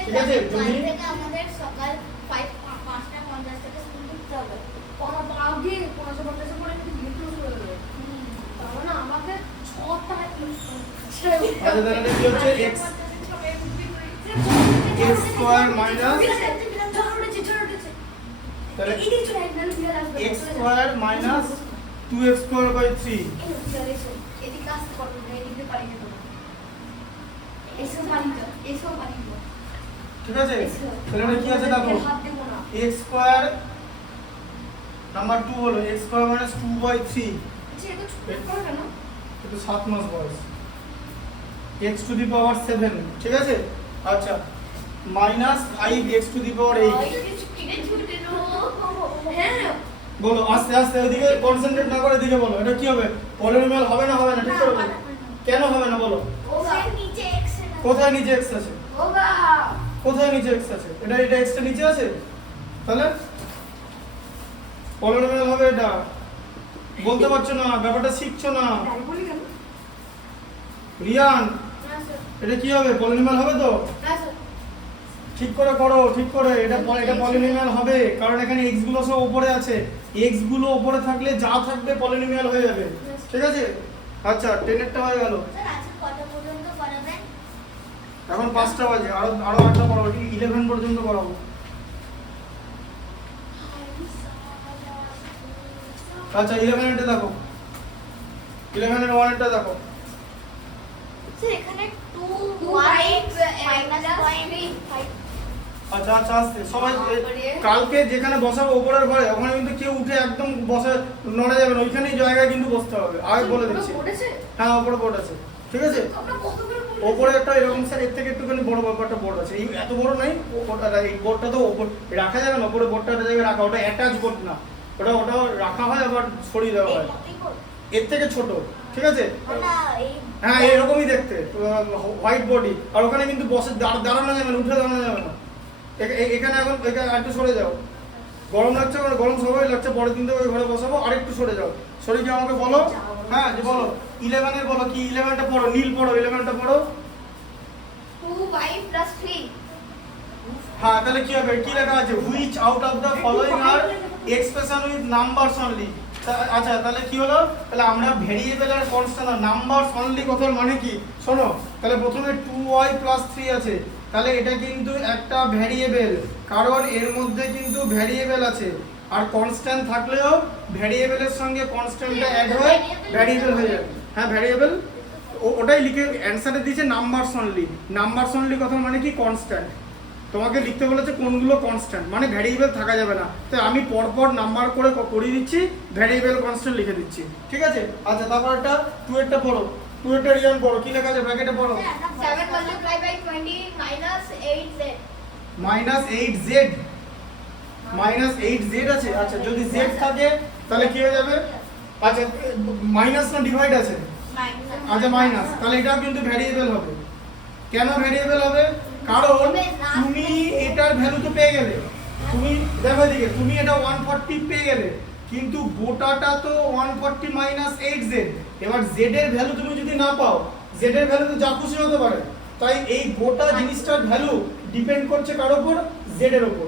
ঠিক আছে, যদি আমাদের সকাল 5:50 থেকে স্কুল ঢুকতে হবে। কোনো আগে 50 পরে কিন্তু ভিডিও শুরু হয়ে যাবে। তার মানে আমাকে 6টায় আচ্ছা তাহলে কি হচ্ছে x স্কয়ার মাইনাস তাহলে x square minus 2x square by 3। এদিকে আসতে পারবো না, এদিকে পারি না। এসব পারি না, এসব পারি না। ঠিক আছে, তাহলে এটা কি আছে দেখো, হাত দেবো না। x স্কয়ার নাম্বার 2 হলো x স্কয়ার মাইনাস 2/3। আচ্ছা এটা ছোট করে কেন? এটা 7 মাস বয়স, x টু দি পাওয়ার 7। ঠিক আছে, আচ্ছা মাইনাস 5x টু দি পাওয়ার 8। হ্যাঁ বলো আস্তে আস্তে, ওইদিকে কনসেন্ট্রেট না করে এদিকে বলো, এটা কি হবে? পলিনোমিয়াল হবে না হবে না? ঠিক করে বলো, কেন হবে না বলো। নিচে x আছে। কোথায় নিচে x আছে? ওগা কোথায় নিচে x আছে? এটা x টা নিচে আছে, তাহলে পলিনোমিয়াল হবে এটা। বলতে পারছো না, ব্যাপারটা শিখছো না। তাই বলি কেন? রিয়ান, না স্যার, এটা কি হবে? পলিনোমিয়াল হবে তো? না স্যার। ঠিক করে করো, ঠিক করে। এটা পলিনোমিয়াল হবে, কারণ এখানে x গুলো সব উপরে আছে। x গুলো উপরে থাকলে যা থাকবে পলিনোমিয়াল হয়ে যাবে। ঠিক আছে, আচ্ছা 10 এরটা হয়ে গেল। স্যার আজকে কত পর্যন্ত পড়াবেন? এখন 5টা বাজে, আরো 8টা পড়াবো, ঠিক 11 পর্যন্ত পড়াবো। আচ্ছা 11 এরটা দেখো, 11 এর 1 এরটা দেখো। স্যার এখানে 2y -5 আচ্ছা আচ্ছা আস্তে সবাই, কালকে যেখানে বসাবো উপরের ঘরে, ওখানে কিন্তু কেউ উঠে একদম বসে নড়া যাবে না, ওইখানেই জায়গায় কিন্তু বসতে হবে। আগে বলে দিচ্ছি। পড়েছে? হ্যাঁ, উপরে বোর্ড আছে। ঠিক আছে, আমরা কতগুলো ওপরে একটা এরকম স্যার, এর থেকে একটুখানি বড় একটা বোর্ড আছে। এই এত বড় নাই, এই বোর্ডটা তো ওপর রাখা যাবে না, ওপরে বোর্ডটা একটা জায়গায় রাখা, ওটা অ্যাটাচ বোর্ড না, ওটা রাখা হয় আবার সরিয়ে দেওয়া হয়। এর থেকে ছোট। ঠিক আছে, না এই হ্যাঁ এরকমই দেখতে, হোয়াইট বডি। আর ওখানে কিন্তু বসে দাঁড়ানো যাবে না, উঠে দাঁড়ানো যাবে না। এখানে এখন একটু সরে যাও, গরম লাগছে, গরম সবাই লাগছে, পরের দিন থেকে ওই ঘরে বসাবো। আর একটু সরে যাও, সরে গিয়ে আমাকে বলো। হ্যাঁ যে বলো 11 এর বলো কি 11টা পড়ো নীল পড়ো 11টা পড়ো 2y plus 3 হ্যাঁ তাহলে কি হবে কি লেখা আছে which out of the following R expression with numbers only আচ্ছা তাহলে কি হলো তাহলে আমরা ভেরিয়েবল আর কনস্ট্যান্ট নাম্বারস অনলি কথার মানে কি শোনো তাহলে প্রথমে 2y 3 আছে তাহলে এটা কিন্তু একটা ভেরিয়েবল কারণ এর মধ্যে কিন্তু ভেরিয়েবল আছে আর কনস্ট্যান্ট থাকলেও ভেরিয়েবলের সঙ্গে কনস্ট্যান্টটা অ্যাড হয়ে ভেরিয়েবল হয়ে যাবে হ্যাঁ ভেরিয়েবল ওটাই লিখে অ্যানসারে দিয়েছে নাম্বারস অনলি কথার মানে কি কনস্ট্যান্ট তোমাকে লিখতে বলেছে কোনগুলো কনস্ট্যান্ট মানে ভ্যারিয়েবল থাকা যাবে না তো আমি পরপর নাম্বার করে করিয়ে দিচ্ছি ভ্যারিয়েবল কনস্ট্যান্ট লিখে দিচ্ছি ঠিক আছে আচ্ছা তারপর একটা 2 এরটা পড়ো 2 এরটা রিয়ান পড়ো কি লেখা আছে ব্র্যাকেটে পড়ো 7 multiplied by 20 minus 8z -8z আছে আচ্ছা যদি z থাকে তাহলে কি হয়ে যাবে আচ্ছা মাইনাস না ডিভাইড আছে আচ্ছা মাইনাস তাহলে এটাও কিন্তু ভ্যারিয়েবল হবে কেন ভ্যারিয়েবল হবে কারণ তুমি এটার ভ্যালু তো পেয়ে গেলে তুমি দেখো এদিকে তুমি এটা 140 পেয়ে গেলে কিন্তু গোটাটা তো 140 মাইনাস 8z এবার z এর ভ্যালু তুমি যদি না পাও z এর ভ্যালু তো যা খুশি হতে পারে তাই এই গোটা জিনিসটার ভ্যালু ডিপেন্ড করছে কার উপর z এর উপর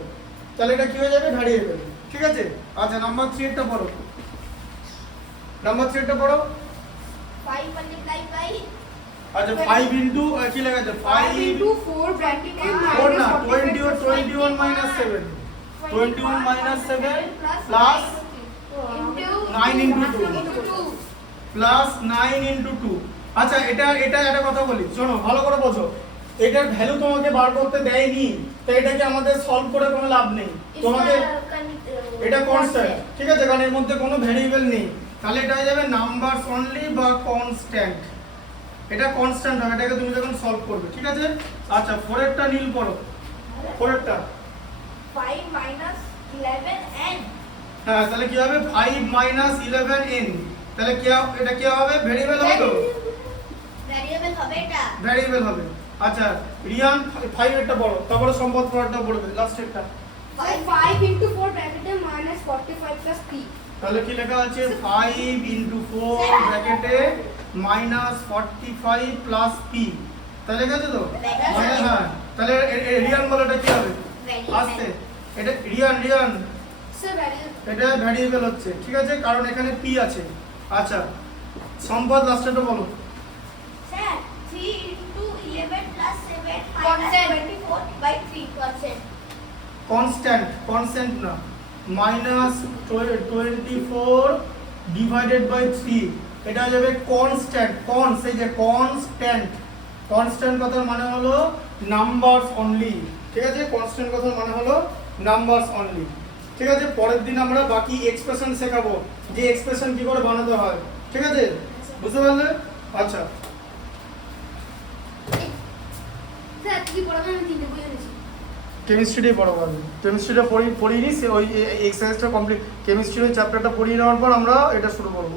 তাহলে এটা কি হয়ে যাবে ভ্যারিয়েবল ঠিক আছে আচ্ছা নাম্বার 3 এরটা পড়ো নাম্বার 3 এরটা পড়ো 5 multiplied by আচ্ছা 5 ইনটু কি লেখা আছে 5 into 4 bracket এ ওর না 21 minus 7 21 minus 7 plus into 9 into 2 2 plus 9 into 2 আচ্ছা এটা একটা কথা বলি শোনো ভালো করে বোঝো এটার ভ্যালু তোমাকে বার করতে দেয়নি তো এটাকে আমাদের সলভ করে কোনো লাভ নেই তোমাকে এটা কনস্ট্যান্ট ঠিক আছে কারণ এর মধ্যে কোনো ভেরিয়েবল নেই তাহলে এটা হয়ে যাবে নাম্বারস অনলি বা কনস্ট্যান্ট এটা কনস্ট্যান্ট হবে এটাকে তুমি যখন সলভ করবে ঠিক আছে আচ্ছা 4 এরটা নীল পড়ো 4 এরটা 5 minus 11n হ্যাঁ তাহলে কি হবে 5 minus 11n তাহলে কি এটা কি হবে ভেরিয়েবল হবে তো ভ্যারিয়েবল হবে এটা ভেরিয়েবল হবে আচ্ছা রিয়ান 5 এরটা পড়ো তারপরে সম্পদ পড়াটা পড়বে লাস্ট এরটা 5 into 4 bracket এ minus 45 plus p তাহলে কি লেখা আছে 5 into 4 ব্র্যাকেটে -45 plus p তাহলে লেখা আছে তো মানে হ্যাঁ তাহলে রিয়ান বলো এটা কি হবে আস্তে এটা রিয়ান স্যার ভ্যারিয়েবল এটা ভ্যারিয়েবল হচ্ছে ঠিক আছে কারণ এখানে p আছে আচ্ছা সম্পদ লাস্টেটা বলো sir 3 into 11 plus 7 Constant. minus 24 by 3 constant. Constant না -24 ডিভাইডেড বাই 3 এটা হয়ে যাবে কনস্ট্যান্ট এই যে কনস্ট্যান্ট কথার মানে হলো নাম্বারস অনলি ঠিক আছে কনস্ট্যান্ট কথার মানে হলো নাম্বারস অনলি ঠিক আছে পরের দিন আমরা বাকি এক্সপ্রেশন শেখাবো যে এক্সপ্রেশন কি করে বানাতে হয় ঠিক আছে বুঝতে পারলে আচ্ছা স্যার কি পড়াবেন আমি তিনটে বই এনেছি কেমিস্ট্রিটাই পড়াবো আমি কেমিস্ট্রিটা পড়িয়ে নিই ওই এক্সারসাইজটা কমপ্লিট কেমিস্ট্রির চ্যাপ্টারটা পড়িয়ে নেওয়ার পর আমরা এটা শুরু করবো